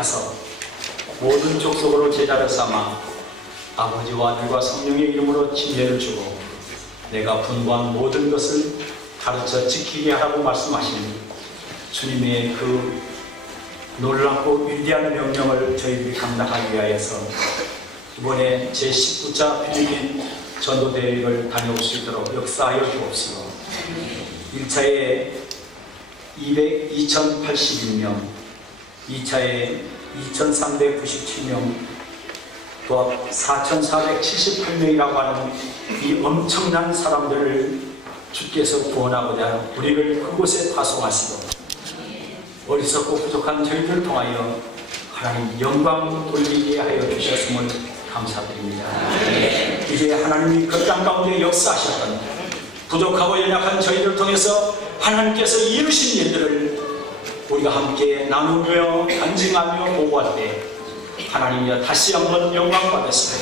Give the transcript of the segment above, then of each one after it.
가서 모든 족속으로 제자를 삼아 아버지와 아들과 성령의 이름으로 침례를 주고 내가 분부한 모든 것을 가르쳐 지키게 하라고 말씀하시니 주님의 그 놀랍고 위대한 명령을 저희들이 감당하기 위하여서 이번에 제19차 필리핀 전도대회를 다녀올 수 있도록 역사하여 주옵시고 1차에 2081명, 2차에 2397명, 또 4478명이라고 하는 이 엄청난 사람들을 주께서 구원하고자 우리를 그곳에 파송하시고 어리석고 부족한 저희들을 통하여 하나님 영광 돌리게 하여 주셨음을 감사드립니다. 이제 하나님이 그 땅 가운데 역사하셨던 부족하고 연약한 저희들을 통해서 하나님께서 이루신 일들을 우리가 함께 나누며 간증하며 보고할 때 하나님이여 다시 한번 영광 받으시고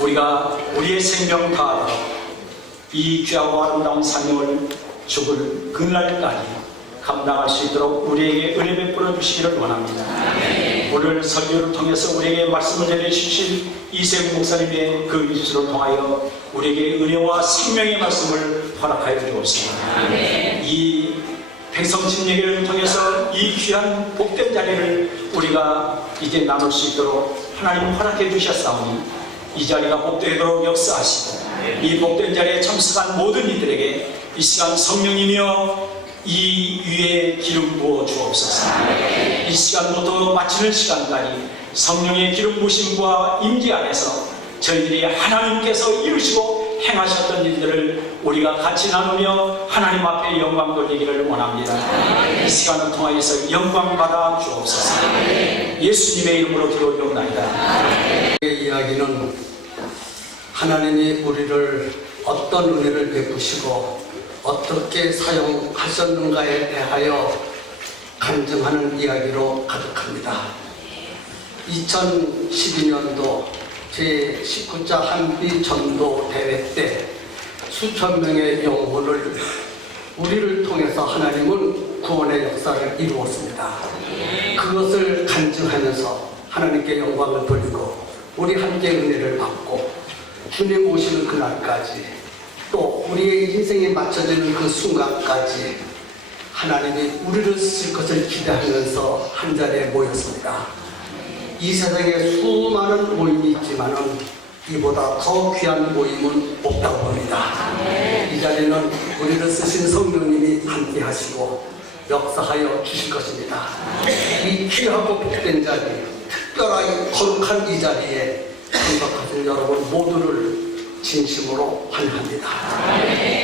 우리가 우리의 생명 다하여 이 귀하고 아름다운 사명을 죽을 그날까지 감당할 수 있도록 우리에게 은혜 베풀어 주시기를 원합니다. 오늘 설교를 통해서 우리에게 말씀을 전해주신 이세국 목사님의 그 일수를 통하여 우리에게 은혜와 생명의 말씀을 허락하여 주옵시고 이 백성 침례를 통해서 이 귀한 복된 자리를 우리가 이제 나눌 수 있도록 하나님 허락해 주셨사오니 이 자리가 복되도록 역사하시고 이 복된 자리에 참석한 모든 이들에게 이 시간 성령이며 이 위에 기름 부어 주옵소서. 이 시간부터 마치는 시간까지 성령의 기름 부으심과 임재 안에서 저희들이 하나님께서 이루시고 행하셨던 일들을 우리가 같이 나누며 하나님 앞에 영광 돌리기를 원합니다. 이 시간을 통하여서 영광 받아 주옵소서. 예수님의 이름으로 기도하옵나이다. 이야기는 하나님이 우리를 어떤 은혜를 베푸시고 어떻게 사용하셨는가에 대하여 간증하는 이야기로 가득합니다. 2012년도 제19차 한비 전도 대회 때 수천 명의 영혼을 우리를 통해서 하나님은 구원의 역사를 이루었습니다. 그것을 간증하면서 하나님께 영광을 돌리고 우리 함께 은혜를 받고 주님 오시는 그날까지 또 우리의 인생에 맞춰지는 그 순간까지 하나님이 우리를 쓰실 것을 기대하면서 한자리에 모였습니다. 이 세상에 수많은 모임이 있지만은 이보다 더 귀한 모임은 없다고 봅니다. 이 자리는 우리를 쓰신 성령님이 함께 하시고 역사하여 주실 것입니다. 이 귀하고 복된 자리, 특별하게 거룩한 이 자리에 참석하신 여러분 모두를 진심으로 환영합니다.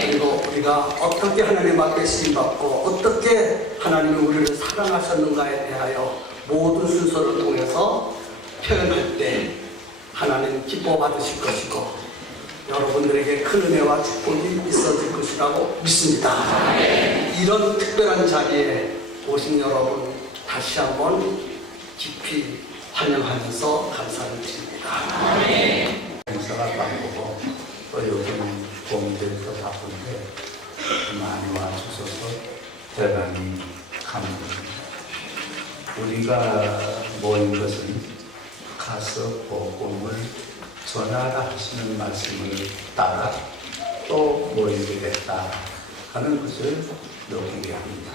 그리고 우리가 어떻게 하나님 앞에 쓰임받고 어떻게 하나님이 우리를 사랑하셨는가에 대하여 모든 순서를 통해서 표현할 때 하나님 기뻐 받으실 것이고 여러분들에게 큰 은혜와 축복이 있어질 것이라고 믿습니다. 이런 특별한 자리에 오신 여러분 다시 한번 깊이 환영하면서 감사를 드립니다. 행사가 바쁘고 또 요즘 공대에서 바쁜데 많이 와주셔서 대단히 감사합니다. 우리가 모인 것은 가서 복음을 전하라 하시는 말씀을 따라 또 모이게 됐다 하는 것을 느끼게 합니다.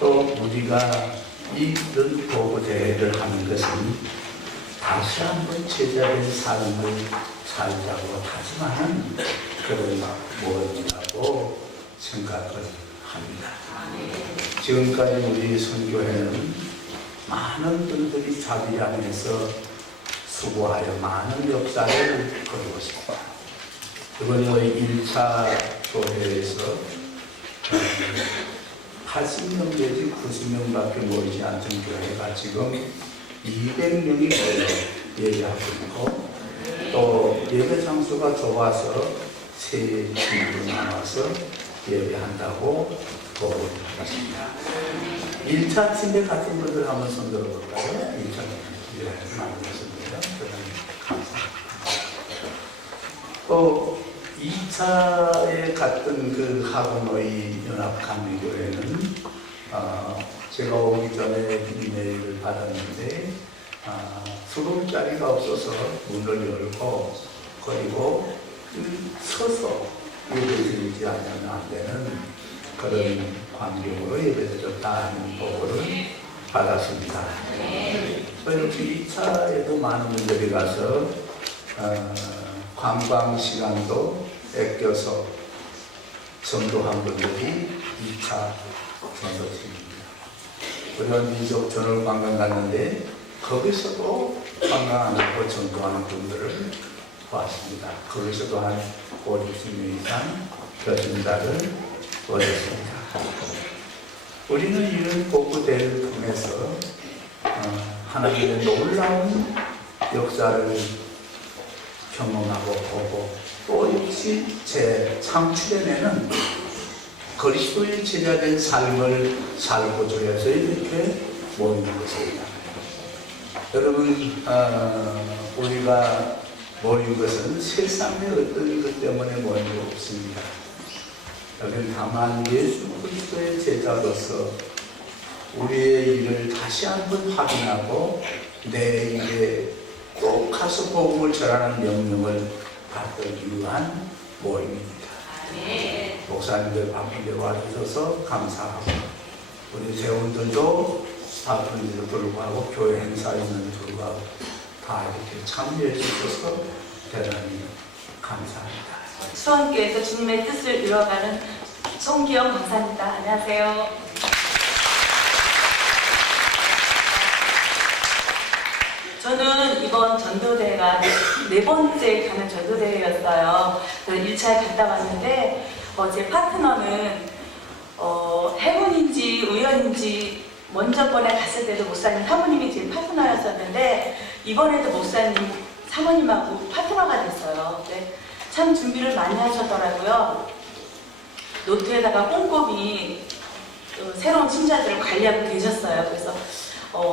또 우리가 이런 보고대회를 하는 것은 다시 한번 제자된 삶을 살자고 다짐하는 그런 모임이라고 생각을 합니다. 지금까지 우리 선교회는 많은 분들이 자기 안에서 수고하여 많은 역사를 거두었습니다. 이번에 1차 교회에서 80명 내지 90명밖에 모이지 않던 교회가 지금 200명이 예배하고 있고 또 예배 장소가 좋아서 세 팀으로 나눠서 예배한다고 보고를 받았습니다. 1차 침례 같은 분들 한번 손 들어볼까요? 1차 침례 많으셨습니다. 감사합니다. 또 2차에 갔던 그 하고노이 연합감리교회는 제가 오기 전에 이메일을 받았는데 수동 자리가 없어서 문을 열고 그리고 서서 예배드리지 않으면 안 되는 그런 환경으로 예배드렸다는 보고를 받았습니다. 저희 2차에도 많은 분들이 가서 관광 시간도 아껴서 전도한 분들이 2차 전도팀입니다. 우리가 민족 전월 관광 갔는데 거기서도 관광 안 하고 전도하는 분들을 보았습니다. 거기서도 한 50명 이상 교신자를 보였습니다. 우리는 이런 복구대를 통해서 하나님의 놀라운 역사를 경험하고 보고 또 역시 재창출해내는 그리스도의 제자된 삶을 살고자 해서 이렇게 모이는 것입니다. 여러분, 우리가 모인 것은 세상의 어떤 것 때문에 모인 것 없습니다. 여기는 다만 예수 그리스도의 제자로서 우리의 일을 다시 한번 확인하고 내일에 꼭 가서 복음을 전하는 명령을 받기 위한 모임입니다. 목사님들 바쁜데 와주셔서 감사하고 우리 세운들도 바쁜데도 불구하고 교회 행사에 있는데도 불구하고 다 이렇게 참여해 주셔서 대단히 감사합니다. 수원교회에서 주님의 뜻을 이뤄가는 송기영 강사입니다. 안녕하세요. 저는 이번 전도대회가 네 번째 가는 전도대회였어요. 1차에 갔다 왔는데 제 파트너는 행운인지 우연인지 먼저 번에 갔을 때도 목사님, 사모님이 제 파트너였었는데 이번에도 목사님, 사모님하고 파트너가 됐어요. 네. 참 준비를 많이 하셨더라고요. 노트에다가 꼼꼼히 새로운 신자들을 관리하고 계셨어요. 그래서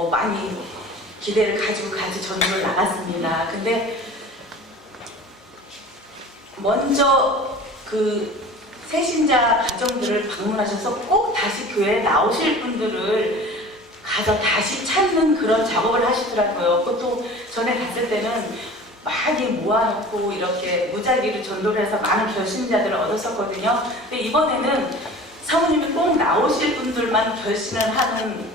많이 기대를 가지고 같이 전도를 나갔습니다. 근데 먼저 그 새신자 가정들을 방문하셔서 꼭 다시 교회에 나오실 분들을 가서 다시 찾는 그런 작업을 하시더라고요. 그것도 전에 갔을 때는 많이 모아놓고 이렇게 무작위로 전도를 해서 많은 결신자들을 얻었었거든요. 근데 이번에는 사모님이 꼭 나오실 분들만 결신을 하는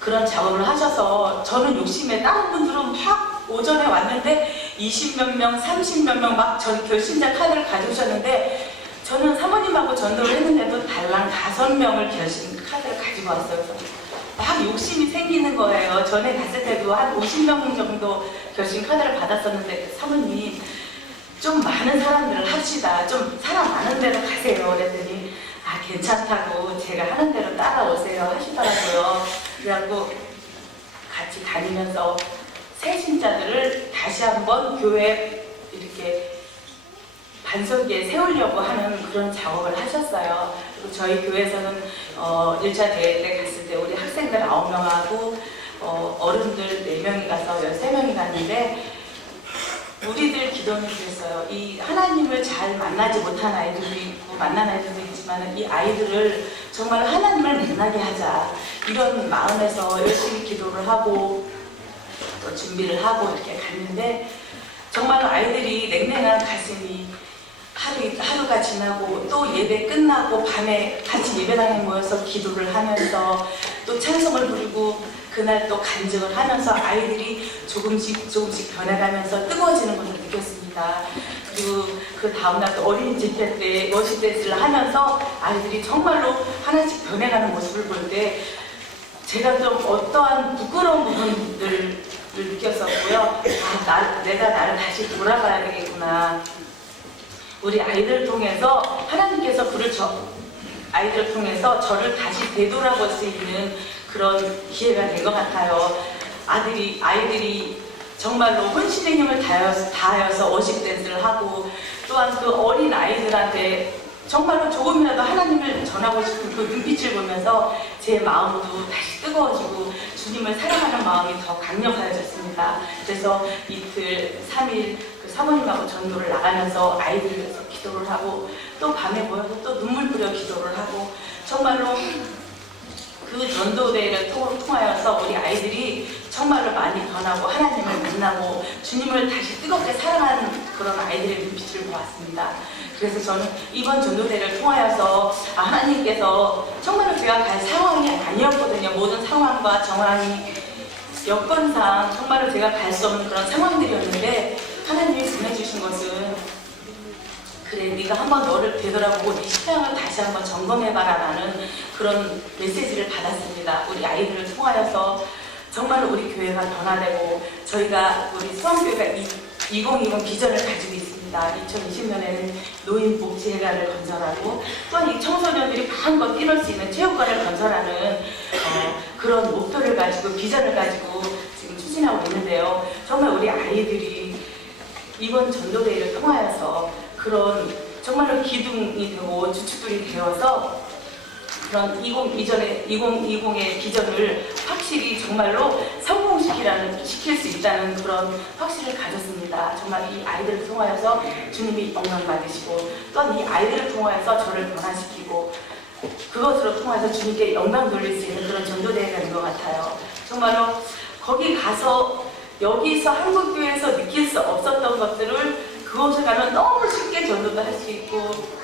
그런 작업을 하셔서 저는 욕심에 다른 분들은 막 오전에 왔는데 20몇 명, 30몇 명 막 전 결신자 카드를 가져오셨는데 저는 사모님하고 전도를 했는데도 달랑 5명을 결신 카드를 가지고 왔어요. 그래서 막 욕심이 생기는 거예요. 전에 갔을 때도 한 50명 정도 결신 카드를 받았었는데 사모님 좀 많은 사람들을 합시다. 좀 사람 많은 데로 가세요. 그랬더니 괜찮다고 제가 하는 대로 따라오세요 하시더라고요. 그래갖고 같이 다니면서 새 신자들을 다시 한번 교회에 이렇게 반석위에 세우려고 하는 그런 작업을 하셨어요. 그리고 저희 교회에서는 1차 대회 때 갔을 때 우리 학생들 9명하고 어른들 4명이 가서 13명이 갔는데 우리들 기도는 그랬어요. 이 하나님을 잘 만나지 못한 아이들도 있고 만난 아이들도 있지만 이 아이들을 정말 하나님을 만나게 하자 이런 마음에서 열심히 기도를 하고 또 준비를 하고 이렇게 갔는데 정말 아이들이 냉랭한 가슴이 하루가 지나고 또 예배 끝나고 밤에 같이 예배당에 모여서 기도를 하면서 또 찬송을 부르고 그날 또 간증을 하면서 아이들이 조금씩 변해가면서 뜨거워지는 것을 느꼈습니다. 그리고 그 다음날 또 어린이 집회 때 워십 댄스를 하면서 아이들이 정말로 하나씩 변해가는 모습을 볼 때 제가 좀 어떠한 부끄러운 부분들을 느꼈었고요. 내가 나를 다시 돌아가야 되겠구나. 우리 아이들을 통해서 하나님께서 아이들을 통해서 저를 다시 되돌아볼 수 있는 그런 기회가 된 것 같아요. 아이들이 정말로 혼신의 힘을 다하여서 워십 댄스를 하고 또한 그 어린 아이들한테 정말로 조금이라도 하나님을 전하고 싶은 그 눈빛을 보면서 제 마음도 다시 뜨거워지고 주님을 사랑하는 마음이 더 강력해졌습니다. 그래서 이틀 3일 그 사모님하고 전도를 나가면서 아이들을 위해서 기도를 하고 또 밤에 모여서 또 눈물 뿌려 기도를 하고 정말로 그 전도대회를 통하여서 우리 아이들이 정말로 많이 변하고 하나님을 만나고 주님을 다시 뜨겁게 사랑하는 그런 아이들의 눈빛을 보았습니다. 그래서 저는 이번 전도대회를 통하여서 하나님께서 정말로 제가 갈 상황이 아니었거든요. 모든 상황과 정황이 여건상 정말로 제가 갈 수 없는 그런 상황들이었는데 하나님이 보내주신 것은 그래 네가 한번 너를 되돌아보고 네 신앙을 다시 한번 점검해봐라라는 그런 메시지를 받았습니다. 우리 아이들을 통하여서 정말로 우리 교회가 변화되고 저희가 우리 수원교회가 2020 비전을 가지고 있습니다. 2020년에는 노인복지회관을 건설하고 또한 이 청소년들이 마음껏 뛰놀 수 있는 체육관을 건설하는 그런 목표를 가지고 비전을 가지고 지금 추진하고 있는데요. 정말 우리 아이들이 이번 전도대회를 통하여서 그런 정말로 기둥이 되고 주춧돌이 되어서 그런 2020의 비전을 확실히 정말로 시킬 수 있다는 그런 확신을 가졌습니다. 정말 이 아이들을 통하여서 주님이 영광 받으시고 또한 이 아이들을 통하여서 저를 변화시키고 그것으로 통해서 주님께 영광 돌릴 수 있는 그런 전도대회가 된 것 같아요. 정말로 거기 가서 여기서 한국교회에서 느낄 수 없었던 것들을 그곳에 가면 너무 쉽게 전도도 할 수 있고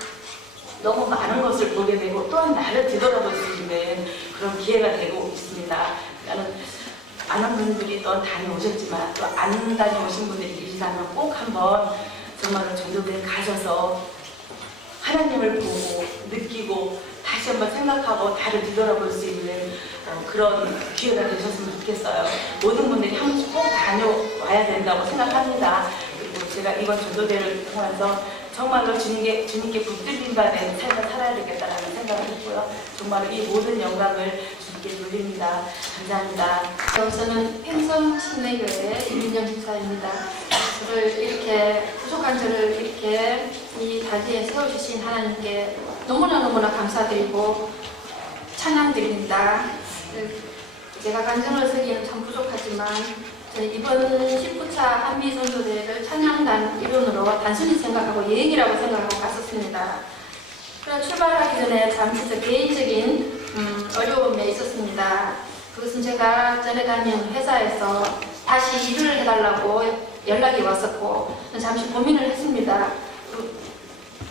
너무 많은 것을 보게 되고 또한 나를 뒤돌아볼 수 있는 그런 기회가 되고 있습니다. 나는 많은 분들이 또 다녀오셨지만 또 안 다녀오신 분들이 계시다면 꼭 한번 정말로 전도대에 가셔서 하나님을 보고 느끼고 다시 한번 생각하고 나를 뒤돌아볼 수 있는 그런 기회가 되셨으면 좋겠어요. 모든 분들이 한 번씩 꼭 다녀와야 된다고 생각합니다. 그리고 제가 이번 전도대를 통해서 정말로 주님께 붙들림 받는 삶을 살아야 되겠다라는 생각을 했고요. 정말 이 모든 영광을 주님께 돌립니다. 감사합니다. 저는 팽성 침례교회 이민정 집사입니다. 저를 이렇게 부족한 저를 이렇게 이 자리에 세워주신 하나님께 너무나 감사드리고 찬양드립니다. 제가 간증을 쓰기에는 참 부족하지만 이번 19차 한미전도대회를 찬양단 일원으로 단순히 생각하고 여행이라고 생각하고 갔었습니다. 그래서 출발하기 전에 잠시 개인적인 어려움에 있었습니다. 그것은 제가 전에 다니는 회사에서 다시 일을 해달라고 연락이 왔었고 잠시 고민을 했습니다.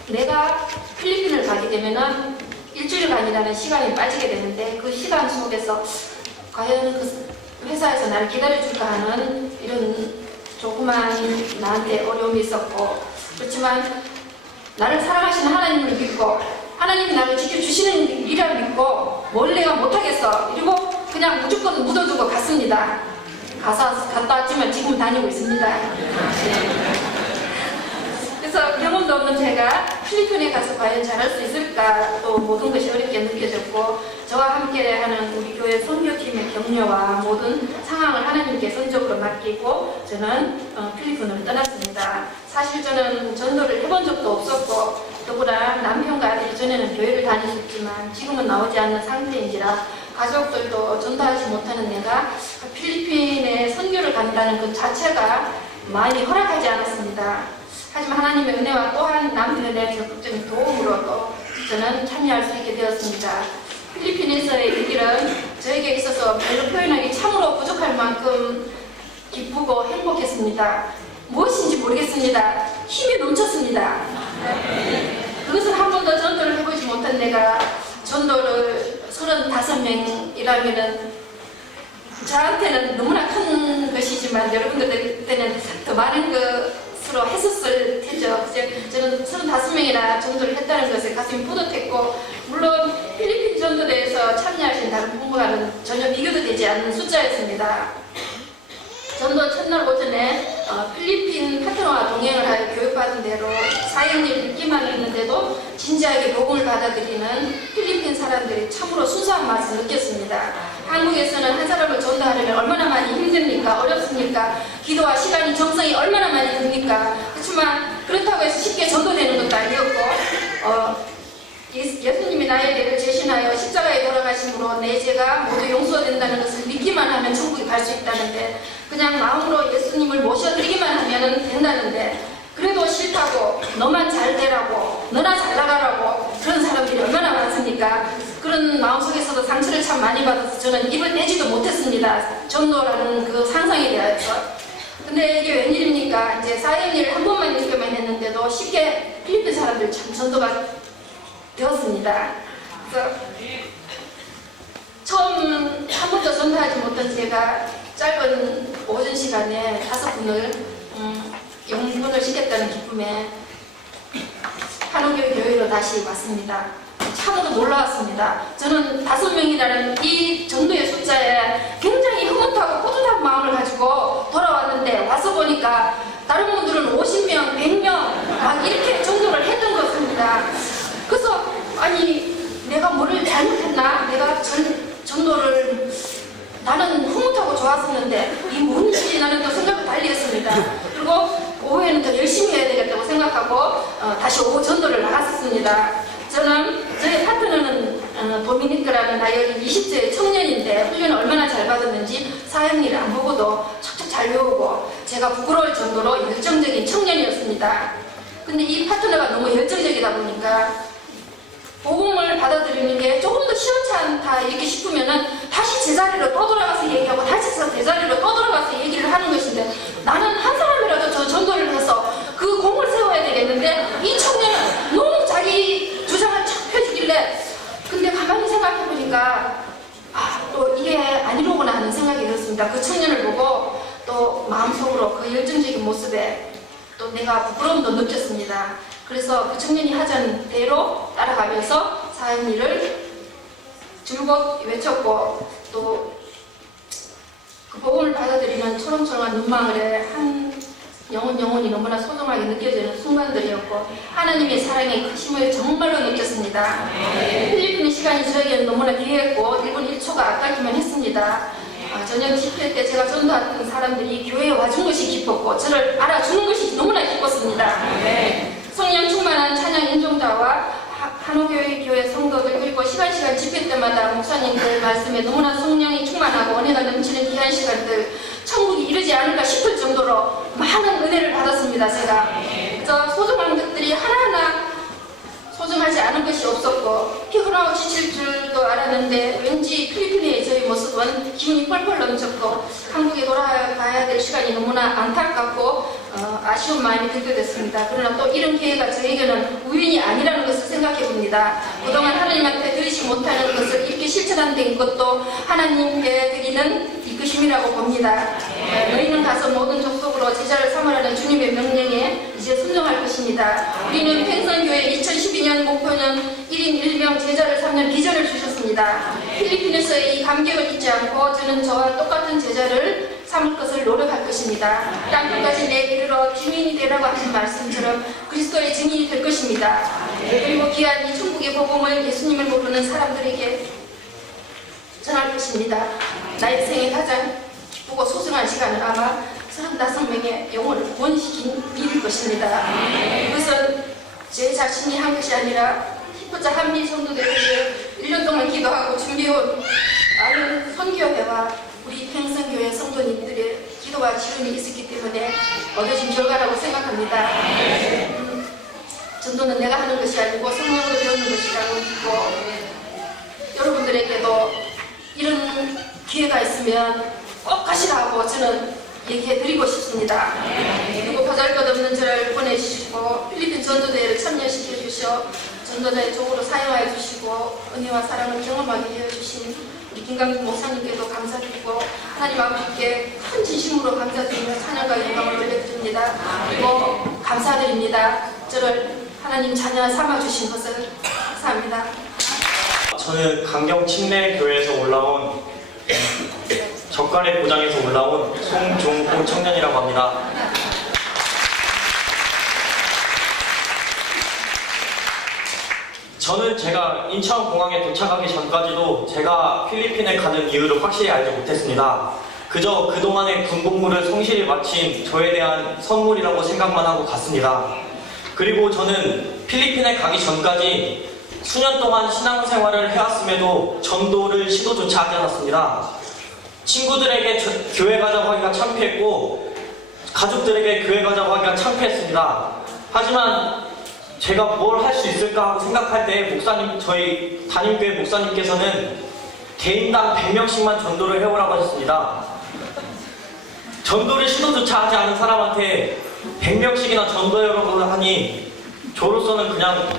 내가 필리핀을 가게 되면은 일주일간이라는 시간이 빠지게 되는데 그 시간 속에서 과연 그 회사에서 나를 기다려줄까 하는 이런 조그만 나한테 어려움이 있었고 그렇지만 나를 사랑하시는 하나님을 믿고 하나님이 나를 지켜주시는 일을 믿고 뭘 내가 못하겠어 그리고 그냥 무조건 묻어두고 갔습니다. 갔다 왔지만 지금 다니고 있습니다. 그래서 경험도 없는 제가 필리핀에 가서 과연 잘할 수 있을까 또 모든 것이 어렵게 느껴졌고 저와 함께 하는 우리 교회 선교팀의 격려와 모든 상황을 하나님께 선적으로 맡기고 저는 필리핀으로 떠났습니다. 사실 저는 전도를 해본 적도 없었고 더구나 남편과 아들이 전에는 교회를 다니셨지만 지금은 나오지 않는 상태인지라 가족들도 전도하지 못하는 내가 필리핀에 선교를 간다는 그 자체가 많이 허락하지 않았습니다. 하지만 하나님의 은혜와 또한 남편의 적극적인 도움으로 또 저는 참여할 수 있게 되었습니다. 필리핀에서의 일길은 저에게 있어서 별로 표현하기 참으로 부족할 만큼 기쁘고 행복했습니다. 무엇인지 모르겠습니다. 힘이 넘쳤습니다. 그것을 한 번도 전도를 해보지 못한 내가 전도를 35명이라면은 저한테는 너무나 큰 것이지만 여러분들한테는 더 많은 것으로 했었을 테죠. 저는 35명이나 전도를 했다는 것에 가슴이 뿌듯했고 물론 필리핀 전도대에서 참여하신 다른 부부와는 전혀 비교도 되지 않는 숫자였습니다. 전도 첫날 오전에 필리핀 파트너와 동행을 하여 교육받은 대로 사역일 듣기만 했는데도 진지하게 복음을 받아들이는 필리핀 사람들이 참으로 순수한 맛을 느꼈습니다. 한국에서는 한 사람을 전도하려면 얼마나 많이 힘듭니까? 어렵습니까? 기도와 시간이 정성이 얼마나 많이 듭니까? 그렇지만 그렇다고 해서 쉽게 전도되는 것도 아니었고 예수님이 나의 죄를 대신하여 십자가에 돌아가심으로 내 죄가 모두 용서된다는 것을 믿기만 하면 천국에 갈 수 있다는데 그냥 마음으로 예수님을 모셔드리기만 하면 된다는데 그래도 싫다고 너만 잘 되라고 너나 잘 나가라고 그런 사람들이 얼마나 많습니까? 보니까 그런 마음속에서도 상처를 참 많이 받아서 저는 입을 떼지도 못했습니다. 전도라는 그 상상에 대해서. 근데 이게 웬일입니까? 이제 사형리를 한 번만 읽기만 했는데도 쉽게 필리핀 사람들 참 전도가 되었습니다. 그래서 처음 한 번도 전도하지 못한 제가 짧은 오전 시간에 5분을 영분을 시켰다는 기쁨에 한옥교회 교회로 다시 왔습니다. 참으로 놀라웠습니다. 저는 5명이라는 이 전도의 숫자에 굉장히 흐뭇하고 뿌듯한 마음을 가지고 돌아왔는데 와서 보니까 다른 분들은 50명, 100명 막 이렇게 전도를 했던 것 같습니다. 그래서 아니 내가 뭐를 잘못했나? 내가 전도를 나는 흐뭇하고 좋았었는데 이 뭔지 나는 또 생각을 달리 했습니다. 그리고 오후에는 더 열심히 해야 되겠다고 생각하고 다시 오후 전도를 나갔었습니다. 저의 파트너는 도미니크라는 나이 20세 청년인데 훈련을 얼마나 잘 받았는지 사형리를 안 보고도 척척 잘 배우고 제가 부끄러울 정도로 열정적인 청년이었습니다. 근데 이 파트너가 너무 열정적이다 보니까 복음을 받아들이는 게 조금 더 시원찮다 이렇게 싶으면은 다시 제자리로 또 돌아가서 얘기하고 다시 제자리로 또 돌아가서 얘기를 하는 것인데 나는 한 사람이라도 저 전도를 해서 그 공을 세워야 되겠는데 이 청년은 너무 자기 주장을 착 펴주길래 근데 가만히 생각해보니까 또 이게 아니로구나 하는 생각이 들었습니다. 그 청년을 보고 또 마음속으로 그 열정적인 모습에 또 내가 부끄러움도 느꼈습니다. 그래서 그 청년이 하자는 대로 따라가면서 사형리를 줄곧 외쳤고 또 그 복음을 받아들이는 초롱초롱한 눈망울에 한 영혼이 너무나 소중하게 느껴지는 순간들이었고 하나님의 사랑의 크심을 정말로 느꼈습니다. 필리핀의 시간이 저에게는 너무나 귀했고 1분 1초가 아깝기만 했습니다. 저녁 집회 때 제가 전도했던 사람들이 교회에 와준 것이 기뻤고 저를 알아주는 것이 너무나 기뻤습니다. 성령 충만한 찬양 인종자와 한옥교회 교회 성도들 그리고 시간 집회 때마다 목사님들 말씀에 너무나 성령이 충만하고 은혜가 넘치는 귀한 시간들 천국이 이르지 않을까 싶을 정도로 많은 은혜를 받았습니다. 제가 그래서 소중한 것들이 하나하나 소중하지 않은 것이 없었고 피곤하고 지칠 줄도 알았는데 왠지 필리핀의 저희 모습은 기운이 펄펄 넘쳤고 한국에 돌아가야 될 시간이 너무나 안타깝고 아쉬운 마음이 들게 됐습니다. 그러나 또 이런 기회가 저에게는 우연이 아니라는 것을 생각해 봅니다. 그동안 하나님한테 드리지 못하는 것을 이렇게 실천한 것도 하나님께 드리는 이끄심이라고 봅니다. 너희는 가서 모든 족속으로 제자를 삼으라는 주님의 명령에 이제 순종할 것입니다. 우리는 팽성교회 2012년 목표는 1인 1명 제자를 삼는 비전을 주셨습니다. 필리핀에서의 이 감격을 잊지 않고 저는 저와 똑같은 제자를 삼을 것을 노력할 것입니다. 땅끝까지 내이르러 증인이 되라고 하신 말씀처럼 그리스도의 증인이 될 것입니다. 그리고 귀한 이 천국의 복음을 예수님을 모르는 사람들에게 전할 것입니다. 나의 생에 가장 기쁘고 소중한 시간은 아마 35명의 영혼을 구원시킨 일일 것입니다. 그것은 제 자신이 한 것이 아니라 히포자 한미 성도들에게 1년 동안 기도하고 준비해온 많은 선교회와 우리 팽성교회 성도님들의 기도와 지원이 있었기 때문에 얻어진 결과라고 생각합니다. 전도는 내가 하는 것이 아니고 성령으로 배우는 것이라고 믿고 여러분들에게도 이런 기회가 있으면 꼭 가시라고 저는 얘기해드리고 싶습니다. 그리고 보잘것없는 저를 보내주시고 필리핀 전도대회를 참여시켜 주셔 전도자의 쪽으로 사용하여 주시고 은혜와 사랑을 경험하게 해주신 우리 김강준 목사님께도 감사드리고 하나님 아버지께 큰 진심으로 감사드리며 찬양과 영광을 올려드립니다. 그리고 감사드립니다. 저를 하나님 자녀 삼아주신 것을 감사합니다. 저는 강경 침례교회에서 올라온 젓갈의 고장에서 올라온 송종호 청년이라고 합니다. 저는 제가 인천공항에 도착하기 전까지도 제가 필리핀에 가는 이유를 확실히 알지 못했습니다. 그저 그동안의 군복무를 성실히 마친 저에 대한 선물이라고 생각만 하고 갔습니다. 그리고 저는 필리핀에 가기 전까지 수년 동안 신앙생활을 해왔음에도 전도를 시도조차 하지 않았습니다. 친구들에게 교회 가자고 하기가 창피했고 가족들에게 교회 가자고 하기가 창피했습니다. 하지만 제가 뭘 할 수 있을까 하고 생각할 때 목사님, 저희 담임교회 목사님께서는 개인당 100명씩만 전도를 해오라고 하셨습니다. 전도를 시도조차 하지 않은 사람한테 100명씩이나 전도해오라고 하니 저로서는 그냥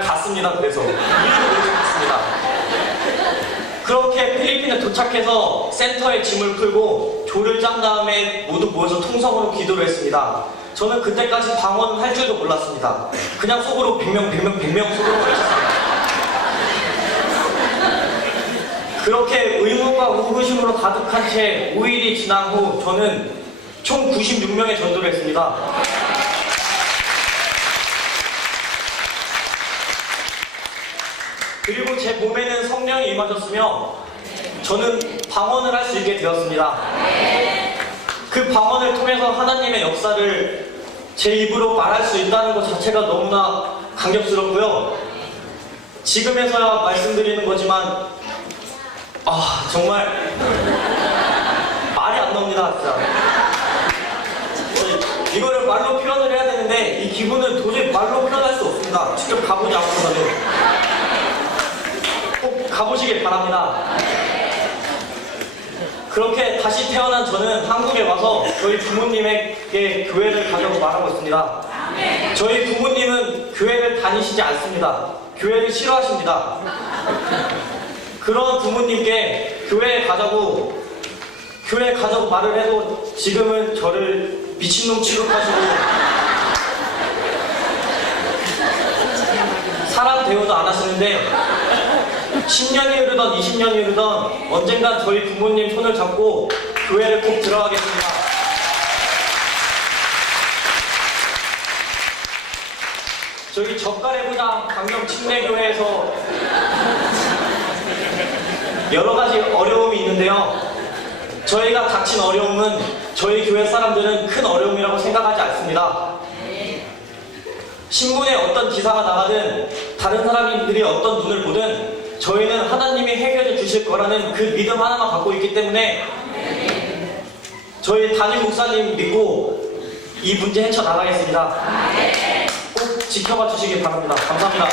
갔습니다. 그래서 이유도 모르게 갔습니다. 그렇게 필리핀에 도착해서 센터에 짐을 풀고 조를 짠 다음에 모두 모여서 통성으로 기도를 했습니다. 저는 그때까지 방언을 할 줄도 몰랐습니다. 그냥 속으로 100명 속으로 외쳤습니다. 그렇게 의문과 의구심으로 가득한 채 5일이 지난 후 저는 총 96명의 전도를 했습니다. 그리고 제 몸에는 성령이 임하셨으며 저는 방언을 할 수 있게 되었습니다. 그 방언을 통해서 하나님의 역사를 제 입으로 말할 수 있다는 것 자체가 너무나 감격스럽고요. 지금에서야 말씀드리는 거지만 정말 말이 안 나옵니다. 진짜 이거를 말로 표현을 해야 되는데 이 기분은 도저히 말로 표현할 수 없습니다. 직접 가보지 않고서는. 꼭 가보시길 바랍니다. 그렇게 다시 태어난 저는 한국에 와서 저희 부모님에게 교회를 가자고 말하고 있습니다. 저희 부모님은 교회를 다니시지 않습니다. 교회를 싫어하십니다. 그런 부모님께 교회에 가자고 말을 해도 지금은 저를 미친놈 취급하시고 사람 대우도 안 하시는데 10년이 흐르던 20년이 흐르던 언젠간 저희 부모님 손을 잡고 교회를 꼭 들어가겠습니다. 저희 젓가래부장 강경 침례교회에서 여러 가지 어려움이 있는데요. 저희가 닥친 어려움은 저희 교회 사람들은 큰 어려움이라고 생각하지 않습니다. 신문에 어떤 기사가 나가든 다른 사람들이 어떤 눈을 보든 저희는 하나님이 해결해 주실 거라는 그 믿음 하나만 갖고 있기 때문에 저희 담임 목사님 믿고 이 문제 헤쳐나가겠습니다. 꼭 지켜봐 주시길 바랍니다. 감사합니다.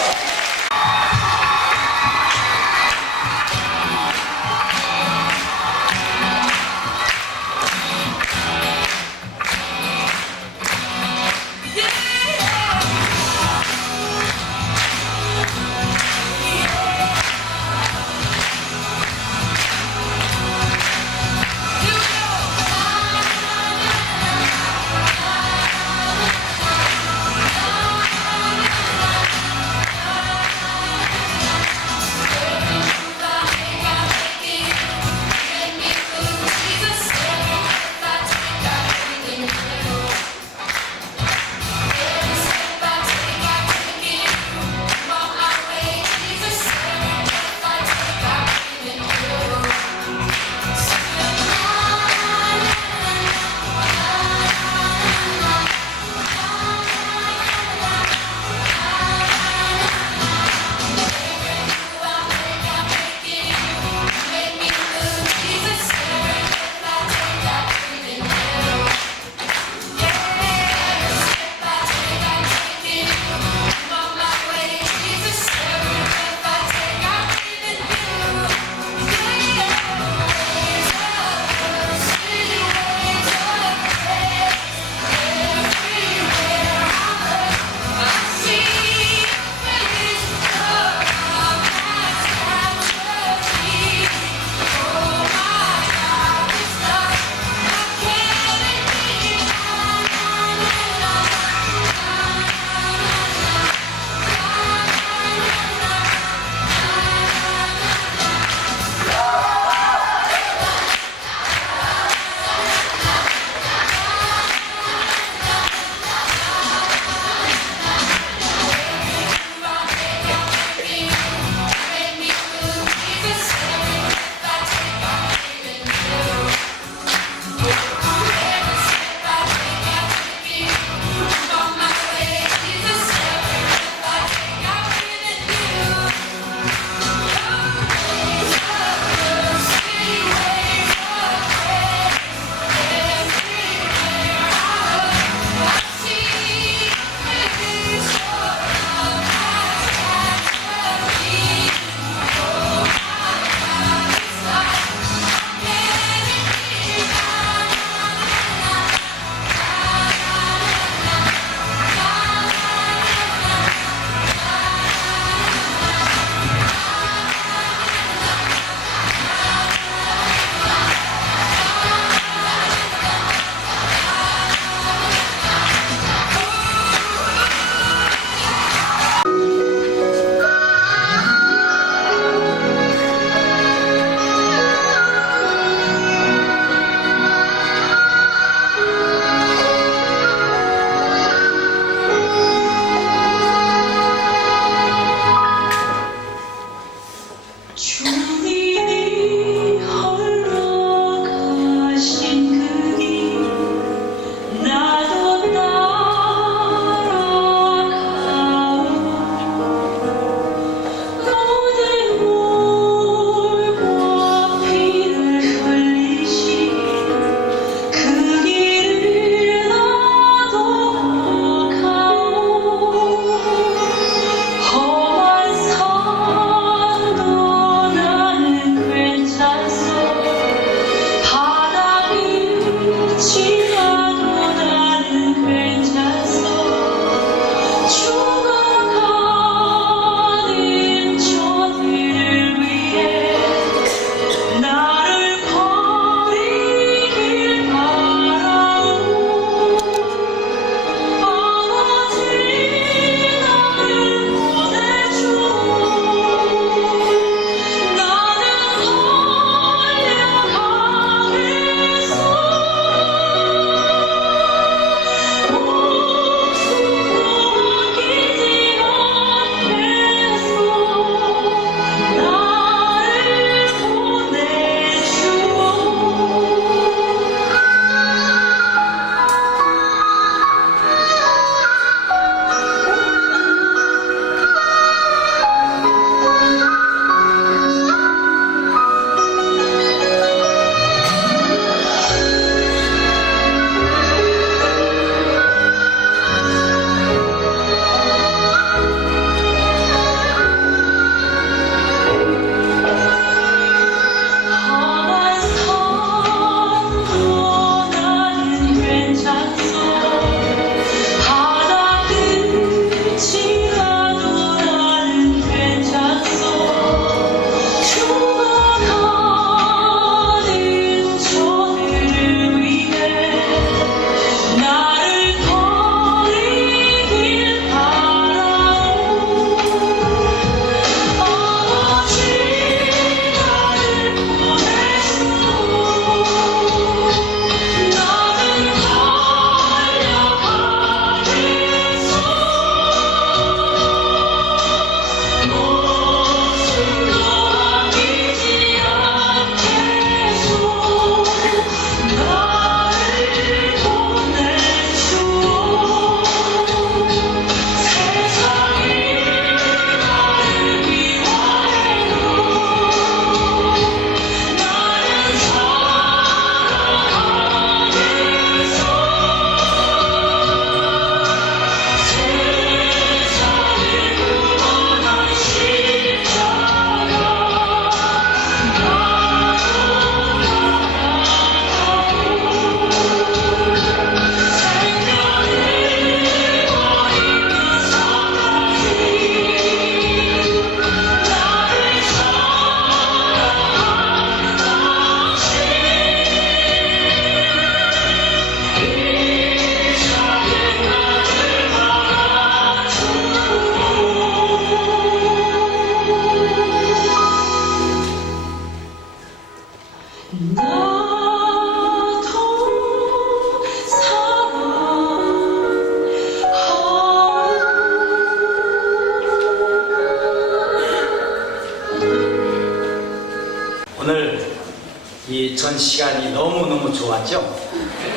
이 전 시간이 너무너무 좋았죠?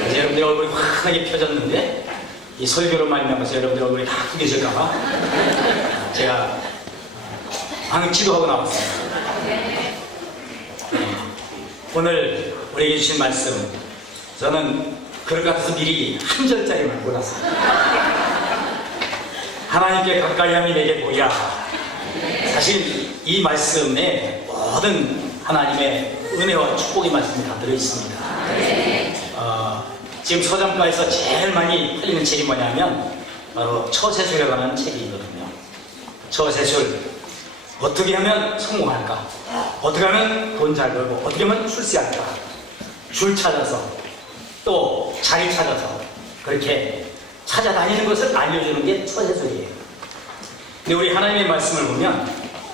이제 여러분들 얼굴이 환하게 펴졌는데 이 설교로 말미암아서 여러분들 얼굴이 다 구겨질까봐 제가 방금 기도하고 나왔습니다. 오늘 우리에게 주신 말씀, 저는 그럴 것 같아서 미리 한 절짜리만 골랐습니다. 하나님께 가까이 함이 내게 보이라. 사실 이 말씀에 모든 하나님의 은혜와 축복의 말씀이 다 들어있습니다. 지금 서점가에서 제일 많이 팔리는 책이 뭐냐면 바로 처세술이라고 하는 책이거든요. 처세술, 어떻게 하면 성공할까? 어떻게 하면 돈 잘 벌고, 어떻게 하면 출세할까? 줄 찾아서, 또 자리 찾아서 그렇게 찾아다니는 것을 알려주는 게 처세술이에요. 근데 우리 하나님의 말씀을 보면